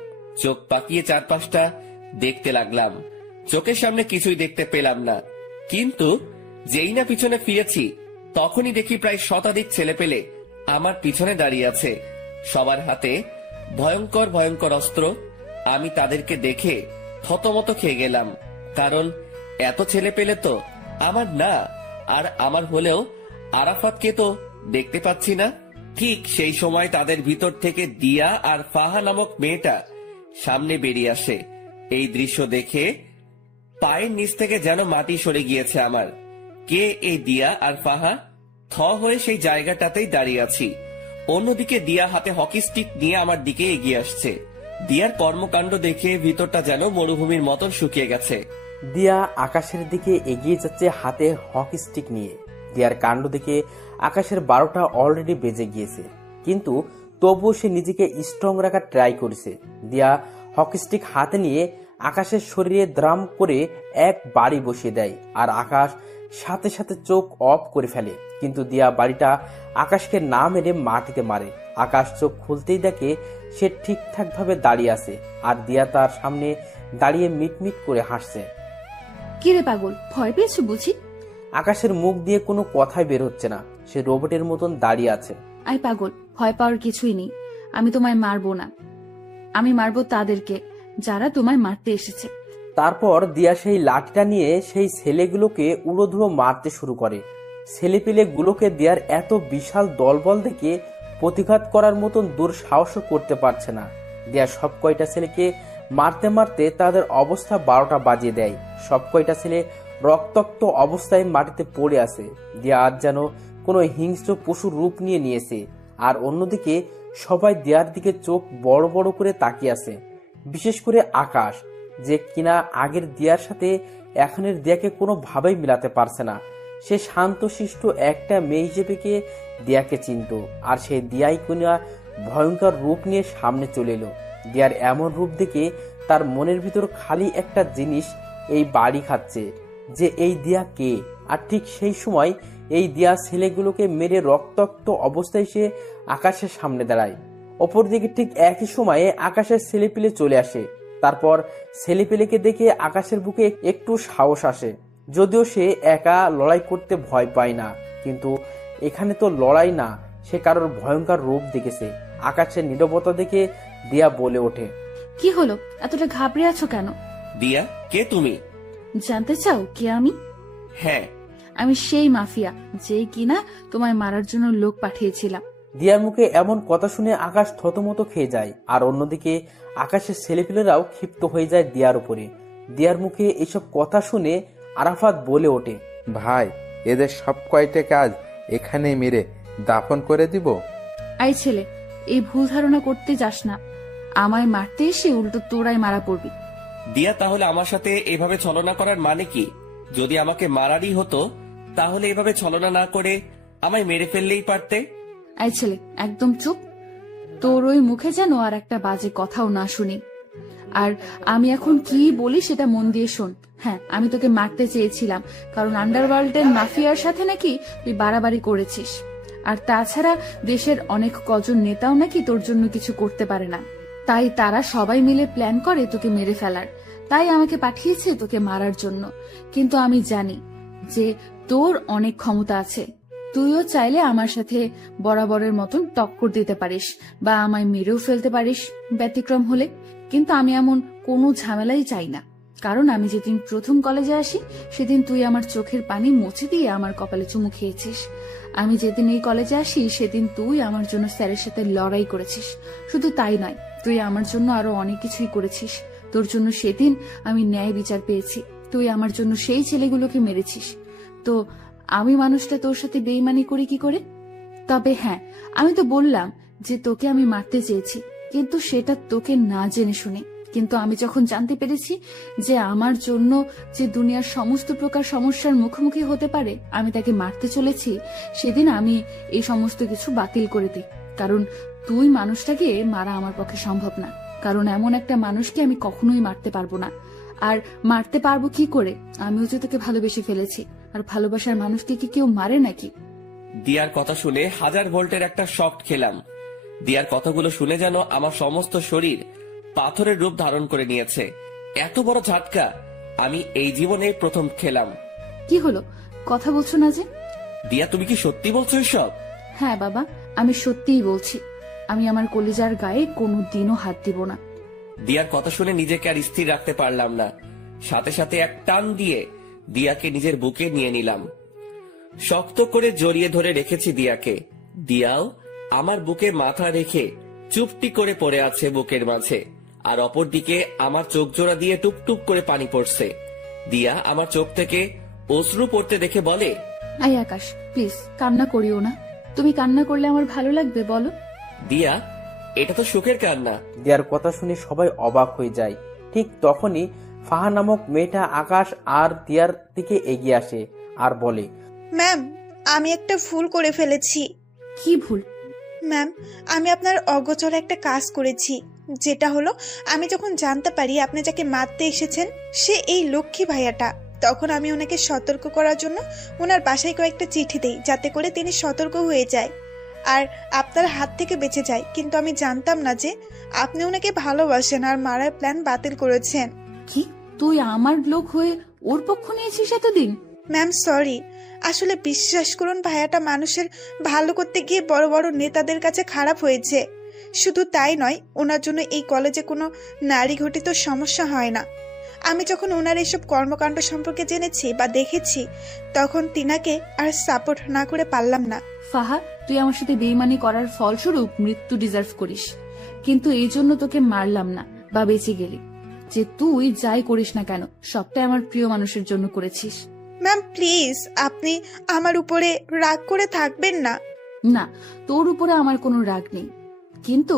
চোখ পাকিয়ে চারপাশটা দেখতে লাগলাম। চোখের সামনে কিছুই দেখতে পেলাম না, কিন্তু যেই না পিছনে ফিরেছি তখনই দেখি প্রায় শতাধিক ছেলে পেলে আমার পিছনে দাঁড়িয়ে আছে, সবার হাতে ভয়ঙ্কর ভয়ঙ্কর অস্ত্র। আমি তাদেরকে দেখে থতমত খেয়ে গেলাম, কারণ এত ছেলে পেলে তো আমার না, আর আমার হলেও আরাফাতকে তো দেখতে পাচ্ছি না। ঠিক সেই সময় তাদের ভিতর থেকে দিয়া আর ফাহা নামক মেয়েটা সামনে বেরিয়ে আসে। এই দৃশ্য দেখে পায়ের নিচ থেকে যেন মাটি সরে গিয়েছে আমার। কে এই দিয়া আর ফাহা? থ হয়ে সেই জায়গাটাতেই দাঁড়িয়ে আছি। অন্যদিকে দিয়া হাতে হকি স্টিক নিয়ে আমার দিকে এগিয়ে আসছে। দিয়ার কর্মকাণ্ড দেখে ভিতরটা যেন মরুভূমির মতন শুকিয়ে গেছে। দিয়া আকাশের দিকে এগিয়ে যাচ্ছে হাতে হকি স্টিক নিয়ে। দিয়ার কাণ্ড দেখে আকাশের 12টা অলরেডি বেজে গিয়েছে, কিন্তু তবুও সে নিজেকে স্ট্রং রাখার ট্রাই করেছে। দিয়া হকি স্টিক হাতে নিয়ে আকাশের শরীরে দ্রাম করে এক বাড়ি বসিয়ে দেয়, আর আকাশ সাথে সাথে চোখ অফ করে ফেলে। কিন্তু দিয়া বাড়িটা আকাশকে না মেরে মাটিতে মারে। আকাশ চোখ খুলতেই দেখে সে ঠিকঠাক ভাবে দাঁড়িয়ে আছে, আর দিয়া তার সামনে দাঁড়িয়ে মিটমিট করে হাসছে। কিরে পাগল, ভয় পেয়েছো বুঝি? আকাশের মুখ দিয়ে কোনো কথাই বের হচ্ছে না, সে রোবটের মতন দাঁড়িয়ে আছে। আই পাগল, ভয় পাওয়ার কিছুই নেই। আমি তোমায় মারবো না, আমি মারবো তাদেরকে যারা তোমায় মারতে এসেছে। তারপর দিয়া সেই লাঠিটা নিয়ে সেই ছেলেগুলোকে উড়োধুড়ো মারতে শুরু করে। ছেলেপিলেগুলোকে দিয়ার এত বিশাল দলবল দেখে প্রতিঘাত করার মতন দুঃসাহসও করতে পারছে না। দিয়া সব কয়টা ছেলেকে মারতে মারতে তাদের অবস্থা 12টা বাজিয়ে দেয়। সব কয়টা ছেলে রক্তাক্ত অবস্থায় মাটিতে পড়ে আছে। দিয়া আজ যেন কোনো হিংস্র পশুর রূপ নিয়েছে। আর অন্যদিকে সবাই দিয়ার দিকে চোখ বড় বড় করে তাকিয়ে আছে, বিশেষ করে আকাশ, যে কিনা আগের দিয়ার সাথে এখনের দিয়াকে কোনোভাবেই মিলাতে পারছে না। সে শান্তশিষ্ট একটা মেয়ে হিসেবে দিয়াকে চিনত, আর সেই দিয়াই কিনা ভয়ঙ্কর রূপ নিয়ে সামনে চলে এলো। দিয়ার এমন রূপ দেখে তার মনের ভিতর খালি একটা জিনিস এই বাড়ি খাচ্ছে, যে এই দিয়া কে। আর ঠিক সেই সময় এই দিয়া ছেলেগুলোকে মেরে রক্তাক্ত অবস্থায় সে আকাশের সামনে দাঁড়ায়। অপরদিকে ঠিক একই সময়ে আকাশের ছেলেপিলে চলে আসে। তারপর ছেলেপিলেকে দেখে আকাশের বুকে একটু সাহস আসে, যদিও সে একা লড়াই করতে ভয় পায় না। কিন্তু এখানে তো লড়াই না, সে কারোর ভয়ঙ্কর রূপ দেখেছে। আকাশের নীরবতা দেখে দিয়া বলে ওঠে, কি হলো, এতটা ঘাবড়ে আছো কেন? দিয়া, কে তুমি? জানতে চাও কে আমি? হ্যাঁ। আমি সেই মাফিয়া যে কিনা তোমায় মারার জন্য লোক পাঠিয়েছিলাম। দিয়ার মুখে এমন কথা শুনে আকাশ থতমত খেয়ে যায়, আর অন্যদিকে আকাশের ছেলেপিলেরাও ক্ষিপ্ত হয়ে যায় দিয়ার উপরে। দিয়ার মুখে এসব কথা শুনে আরাফাত বলে ওঠে, ভাই, এদের সব কয়টা কাজ এখানে মেরে দাফন করে দিব। আই ছেলে, এই ভুল ধারণা করতে যাস না। আমায় মারতে এসে উল্টো তোরাই মারা পড়বি। দিয়া, তাহলে আমার সাথে এভাবে ছলনা করার মানে কি? যদি আমাকে মারারই হতো তাহলে এভাবে ছলনা না করে আমায় মেরে ফেললেই পারতে। আই ছেলে, একদম চুপ। তোর ওই মুখে যেন আর একটা বাজে কথাও না শুনি। আর আমি এখন কি বলি সেটা মন দিয়ে শোন। হ্যাঁ, আমি তোকে মারতে চেয়েছিলাম, কারণ আন্ডারওয়ার্ল্ডের মাফিয়ার সাথে নাকি তুই বাড়াবাড়ি করেছিস। আর তাছাড়া দেশের অনেক কজন নেতাও নাকি তোর জন্য কিছু করতে পারে না, তাই তারা সবাই মিলে প্ল্যান করে তোকে মেরে ফেলার। তাই আমাকে পাঠিয়েছে তোকে মারার জন্য। কিন্তু আমি জানি যে তোর অনেক ক্ষমতা আছে, তুইও চাইলে আমার সাথে বরাবরের মতন টক্কর দিতে পারিস বা আমায় মেরেও ফেলতে পারিস ব্যতিক্রম হলে। কিন্তু আমি এমন কোনো ঝামেলাই চাই না, কারণ আমি যেদিন প্রথম কলেজে আসি সেদিন তুই আমার চোখের পানি মুছে দিয়ে আমার কপালে চুমু খেয়েছিস। আমি যেদিন এই কলেজে আসি সেদিন তুই আমার জন্য স্যারের সাথে লড়াই করেছিস। শুধু তাই নয়, তুই আমার জন্য আরো অনেক কিছুই করেছিস। তোর জন্য সেদিন আমি ন্যায় বিচার পেয়েছি। তুই আমার জন্য সেই ছেলেগুলোকে মেরেছিস। তো আমি মানুষটা তোর সাথে বেইমানি করি কি করে? তবে হ্যাঁ, আমি তো বললাম যে তোকে আমি মারতে চেয়েছি, কিন্তু সেটা তোকে না জেনে শুনে। কিন্তু আমি যখন জানতে পেরেছি যে আমার জন্য যে দুনিয়ার সমস্ত প্রকার সমস্যার মুখোমুখি হতে পারে আমি তাকে মারতে চলেছি, সেদিন আমি এই সমস্ত কিছু বাতিল করে দিই। কারণ তুই মানুষটাকে মারা আমার পক্ষে সম্ভব না, কারণ এমন একটা মানুষকে আমি কখনোই মারতে পারবো না। আর মারতে পারবো কি করে? আমিও যে তোকে ভালোবেসে ফেলেছি, আর ভালোবাসার মানুষকে কি কেউ মারে নাকি? দিয়ার কথা শুনে 1000 ভোল্টের একটা শক খেলাম। দিয়ার কথাগুলো শুনে যেন আমার সমস্ত শরীর পাথরের রূপ ধারণ করে নিয়েছে। এত বড় ঝাটকা আমি এই জীবনে প্রথম খেলাম। কি হলো, কথা বলছো না যে? দিয়া, তুমি কি সত্যি বলছো এসব? হ্যাঁ বাবা, আমি সত্যিই বলছি। আমি আমার কলিজার গায়ে কোনো দিনও হাত দিব না। দিয়ার কথা শুনে নিজেকে আর স্থির রাখতে পারলাম না। সাথে সাথে এক টান দিয়ে দিয়াকে নিজের বুকে নিয়ে নিলাম। শক্ত করে জড়িয়ে ধরে রেখেছি দিয়াকে। দিয়াও আমার বুকে মাথা রেখে চুপটি করে পড়ে আছে বুকের মাঝে, আর অপরদিকে আমার চোখ জোড়া দিয়ে টুপটুপ করে পানি পড়ছে। দিয়া আমার চোখ থেকে অশ্রু পড়তে দেখে বলে, আই আকাশ, প্লিজ কান্না করিও না। তুমি কান্না করলে আমার ভালো লাগবে বলো? দিয়া, এটা তো সুখের কান্না। দিয়ার কথা শুনে সবাই অবাক হয়ে যায়। ঠিক তখনই ফাহা নামক মেয়েটা আকাশ আর দিয়ার দিকে এগিয়ে আসে আর বলে, ম্যাম, আমি একটা ভুল করে ফেলেছি। কি ভুল? ম্যাম, আমি আপনার অগোচরে একটা কাজ করেছি। যেটা হলো, আমি যখন জানতে পারি আপনি যাকে মারতে এসেছেন সে এই লক্ষ্মী ভাইয়াটা, তখন আমি ওনাকে সতর্ক করার জন্য ওনার বাসায় কয়েকটা চিঠি দেই, যাতে করে তিনি সতর্ক হয়ে যায় আর আপনার হাত থেকে বেঁচে যায়। কিন্তু আমি জানতাম না যে আপনি ওনাকে ভালোবাসেন আর মারার প্ল্যান বাতিল করেছেন। কি, তুই আমার লোক হয়ে ওর পক্ষ নিয়েছিস এতদিন? ম্যাম সরি, আসলে বিশ্বাস করুন ভাইয়াটা মানুষের ভালো করতে গিয়ে বড় বড় নেতাদের কাছে খারাপ হয়েছে। শুধু তাই নয়, ওনার জন্য এই কলেজে কোনো নারী ঘটিত সমস্যা হয় না। আমি যখন ওনার এইসব কর্মকাণ্ড সম্পর্কে জেনেছি বা দেখেছি, তখন তিনাকে আর সাপোর্ট না করে পারলাম না। ফাহা, তুই আমার সাথে বেইমানি করার ফলস্বরূপ মৃত্যু ডিজার্ভ করিস, কিন্তু এই জন্য তোকে মারলাম না বা বেঁচে গেলি। যে তুই যাই করিস না কেন, সবটাই আমার প্রিয় মানুষের জন্য করেছিস। ম্যাম প্লিজ, আপনি আমার উপরে রাগ করে থাকবেন না। না, তোর উপরে আমার কোনো রাগ নেই, কিন্তু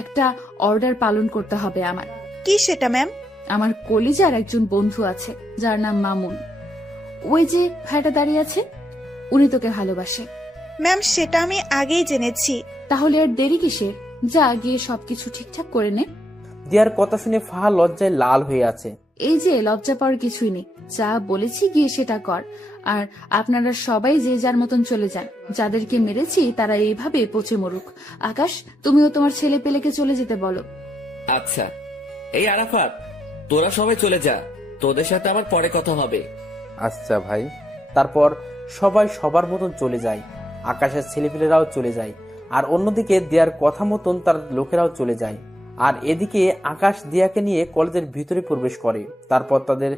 একটা অর্ডার পালন করতে হবে আমার। কি সেটা ম্যাম? আমার কলিজার একজন বন্ধু আছে যার নাম মামুন। ওই যে ভাইটা দাঁড়িয়ে আছে, উনি তোকে ভালোবাসে। ম্যাম সেটা আমি আগেই জেনেছি। তাহলে আর দেরি কিসের? যা গিয়ে সবকিছু ঠিকঠাক করে নে। দিয়ার কথা শুনে ফাহা লজ্জায় লাল হয়ে আছে। এই যে লজ্জা পাওয়ার কিছুই নেই, যা বলেছি গিয়ে সেটা কর। আর আপনারা সবাই যে যার মতন চলে যান। যাদেরকে মেরেছি তারা এইভাবে পচে মরুক। আকাশ, তুমিও তোমার ছেলে পেলেকে চলে যেতে বলো। আচ্ছা, এই আরাফাত, তোরা সবাই চলে যা, তোদের সাথে আমার পরে কথা হবে। আচ্ছা ভাই। তারপর সবাই সবার মতন চলে যায়। আকাশের ছেলেপেলেরাও চলে যায়, আর অন্যদিকে দিয়ার কথা মতন তার লোকেরাও চলে যায়। আর এদিকে আকাশ দিয়াকে নিয়ে কলেজের ভিতরে প্রবেশ করে। তারপর তাদের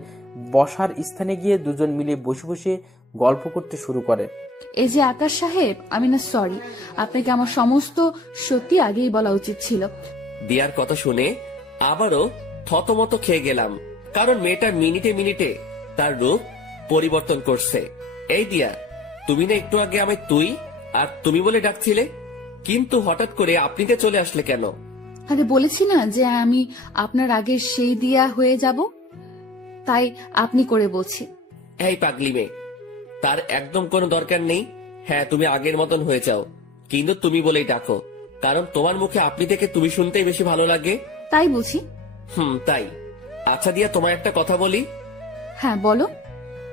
বসার স্থানে গিয়ে দুজন মিলে বসে বসে গল্প করতে শুরু করে। এই যে আকাশ সাহেব, আমি না সরি, আপনাকে আমার সমস্ত সত্যি আগেই বলা উচিত ছিল। দিয়ার কথা শুনে আবারও থতমত খেয়ে গেলাম, কারণ মেয়েটা মিনিটে মিনিটে তার রূপ পরিবর্তন করছে। এই দিয়া, তুমি না একটু আগে আমায় তুই আর তুমি বলে ডাকছিলে, কিন্তু হঠাৎ করে আপনিতে চলে আসলে কেন? আরে বলেছি না যে আমি আপনার আগে সেই দিয়া হয়ে যাব, তাই আপনি করে বলছি। এই পাগলি মেয়ে, তার একদম কোনো দরকার নেই। হ্যাঁ, তুমি আগের মতন হয়ে যাও, কিন্তু তুমি বলেই ডাকো, কারণ তোমার মুখে আপনি থেকে তুমি শুনতেই বেশি ভালো লাগে। তাই বুঝি? তাই। আচ্ছা দিয়া, তোমায় একটা কথা বলি। হ্যাঁ বলো।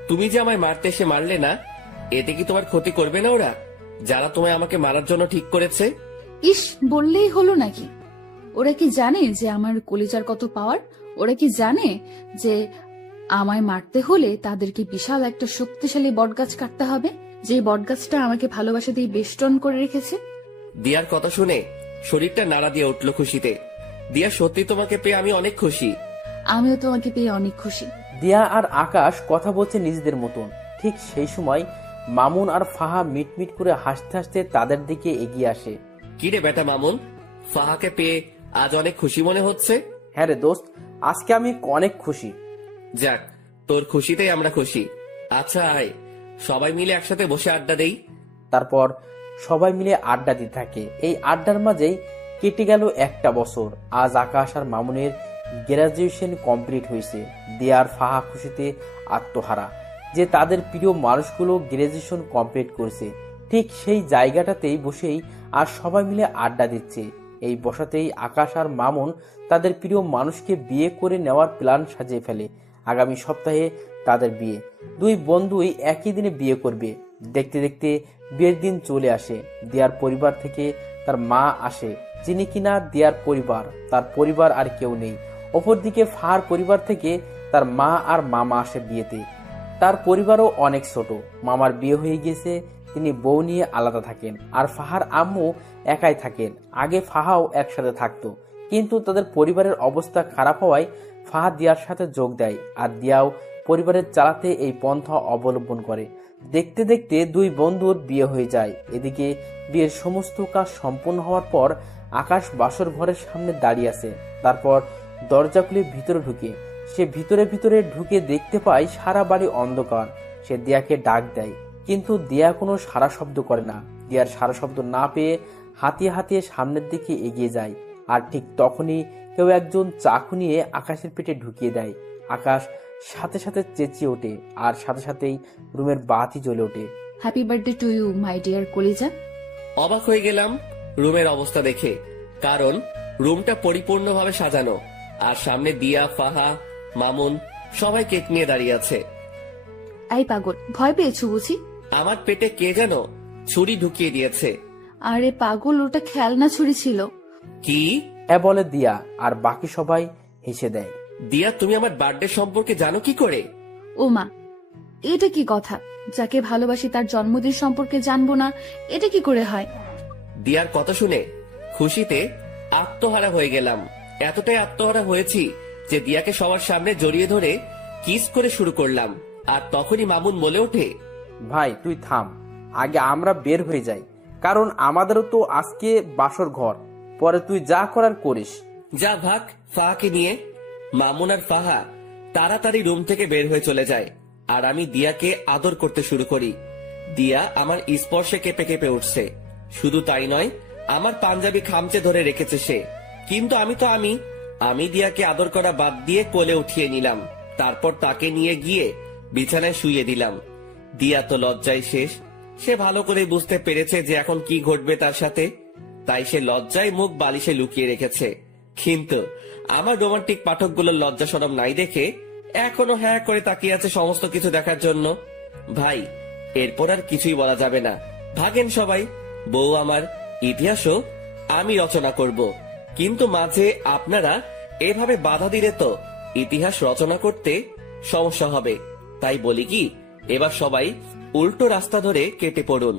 তুমি যে আমায় মারতে এসে মারলে না, এতে কি তোমার ক্ষতি করবে না ওরা, যারা তোমায় আমাকে মারার জন্য ঠিক করেছে? ইস, বললেই হলো নাকি? ওরা কি জানে যে আমার কলিজার কত পাওয়ার? ওরা কি জানে যে আমায় মারতে হলে তাদেরকে বিশাল একটা শক্তিশালী বটগাছ কাটতে হবে, যে বটগাছটা আমাকে ভালোবাসা দিয়ে বেষ্টন করে রেখেছে? দিয়ার কথা শুনে শরীরটা নাড়া দিয়ে উঠলো খুশিতে। দিয়া, সত্যি তোমাকে পেয়ে আমি অনেক খুশি। আমিও তোমাকে পেয়ে অনেক খুশি। দিয়া আর আকাশ কথা বলছে নিজেদের মতন। ঠিক সেই সময় মামুন আর ফাহা মিটমিট করে হাসতে হাসতে তাদের দিকে এগিয়ে আসে। কি রে বেটা মামুন, ফাহাকে পেয়ে আজ অনেক খুশি মনে হচ্ছে? হ্যাঁ রে দোস্ত, আজকে আমি অনেক খুশি। যাক, তোর খুশিতেই আমরা খুশি। আচ্ছা আয়, সবাই মিলে একসাথে বসে আড্ডা দেই। তারপর সবাই মিলে আড্ডা দিতে থাকে। এই আড্ডার মাঝেই কেটে গেল একটা বছর। আজ আকাশ আর মামুনের গ্রাজুয়েশন কমপ্লিট হয়েছে। দিয়ার ফাহা খুশিতে আত্মহারা যে তাদের প্রিয় মানুষগুলো গ্রাজুয়েশন কমপ্লিট করছে। ঠিক সেই জায়গাটাতেই বসেই আর সবাই মিলে আড্ডা দিচ্ছে। এই বসাতেই আকাশ আর মামুন তাদের প্রিয় মানুষকে বিয়ে করে নেওয়ার প্ল্যান সাজিয়ে ফেলে। আগামী সপ্তাহে তাদের বিয়ে। দুই বন্ধুই একই দিনে বিয়ে করবে। দেখতে দেখতে বিয়ের দিন চলে আসে। দিয়ার পরিবার থেকে তার মা আসে, যিনি কিনা দিয়ার পরিবার, তার পরিবার আর কেউ নেই। অপরদিকে ফাহার পরিবার থেকে তার মা আর মামা আসে বিয়েতে। তার পরিবারও অনেক ছোট। মামার বিয়ে হয়ে গিয়েছে, তিনি বউ নিয়ে আলাদা থাকেন। আর ফাহার আম্মু একাই থাকেন। আগে ফাহাও একসাথে থাকতো, কিন্তু তাদের পরিবারের অবস্থা খারাপ হওয়ায় ফাহা দিয়ার সাথে যোগ দেয়। আর দিয়াও পরিবারের চালাতে এই পন্থা অবলম্বন করে। দেখতে দেখতে দুই বন্ধুর বিয়ে হয়ে যায়। এদিকে বিয়ের সমস্ত কাজ সম্পন্ন হওয়ার পর আকাশ বাসর ঘরের সামনে দাঁড়িয়ে আছে। তারপর দরজা খুলে ভিতরে ঢুকে সে ভিতরে ঢুকে দেখতে পায় সারা বাড়ি অন্ধকার। সে দিয়াকে ডাক দেয়, কিন্তু দিয়া কোনো সারা শব্দ করে না। দিয়ার সারা শব্দ না পেয়ে হাতিয়ে হাতিয়ে সামনের দিকে এগিয়ে যায়। আর ঠিক তখনই কেউ একজন চাকু নিয়ে আকাশের পেটে ঢুকিয়ে দেয়। আকাশ সাথে সাথে চেঁচিয়ে ওঠে, আর সাথে সাথেই রুমের বাতি জ্বলে ওঠে। Happy birthday to you my dear কলিজা। অবাক হয়ে গেলাম রুমের অবস্থা দেখে, কারণ রুমটা পরিপূর্ণভাবে সাজানো, আর সামনে দিয়া, ফাহা, মামুন সবাই কেক নিয়ে দাঁড়িয়ে আছে। এই পাগল, ভয় পেয়েছো বুঝি? আমার পেটে কে যেন ছুরি ঢুকিয়ে দিয়েছে। আরে পাগল, ওটা খেলনা ছুরি ছিল। কি? বলে দিয়া, আর বাকি সবাই হেসে দেয়। দিয়া, তুমি আমার বার্থডে সম্পর্কে জানো কি করে? ও মা, এটা কি কথা? যাকে ভালোবাসি তার জন্মদিন সম্পর্কে জানবো না, এটা কি করে হয়? দিয়ার কথা শুনে খুশিতে আত্মহারা হয়ে গেলাম। এতটাই আত্মহারা হয়েছি যে দিয়াকে সবার সামনে জড়িয়ে ধরে কিস করে শুরু করলাম। আর তখনই মামুন বলে ওঠে, ভাই তুই থাম, আগে আমরা বের হয়ে যাই, কারণ আমাদেরও তো আজকে বাসর ঘর। পরে তুই যা করার করিস। যা ভাগ ফাহাকে নিয়ে। মামুন আর ফাহা তাড়াতাড়ি রুম থেকে বের হয়ে চলে যায়, আর আমি দিয়াকে আদর করতে শুরু করি। দিয়া আমার স্পর্শে কেঁপে কেঁপে উঠছে। শুধু তাই নয়, আমার পাঞ্জাবি খামচে ধরে রেখেছে সে। কিন্তু আমি দিয়াকে আদর করা বাদ দিয়ে কোলে উঠিয়ে নিলাম। তারপর তাকে নিয়ে গিয়ে বিছানায় শুইয়ে দিলাম। দিয়া তো লজ্জায় শেষ। সে ভালো করে বুঝতে পেরেছে যে এখন কি ঘটবে তার সাথে, তাই সে লজ্জায় মুখ বালিশে লুকিয়ে রেখেছে। কিন্তু আমার রোমান্টিক পাঠকগুলোর লজ্জা শরম নাই দেখে এখনো হ্যাঁ করে তাকিয়ে আছে সমস্ত কিছু দেখার জন্য। ভাই, এরপর আর কিছুই বলা যাবে না। ভাগেন সবাই। বউ আমার, ইতিহাসও আমি রচনা করব, কিন্তু মাঝে আপনারা এভাবে বাধা দিলে তো ইতিহাস রচনা করতে সমস্যা হবে। তাই বলি কি, এবার সবাই উল্টো রাস্তা ধরে কেটে পড়ুন।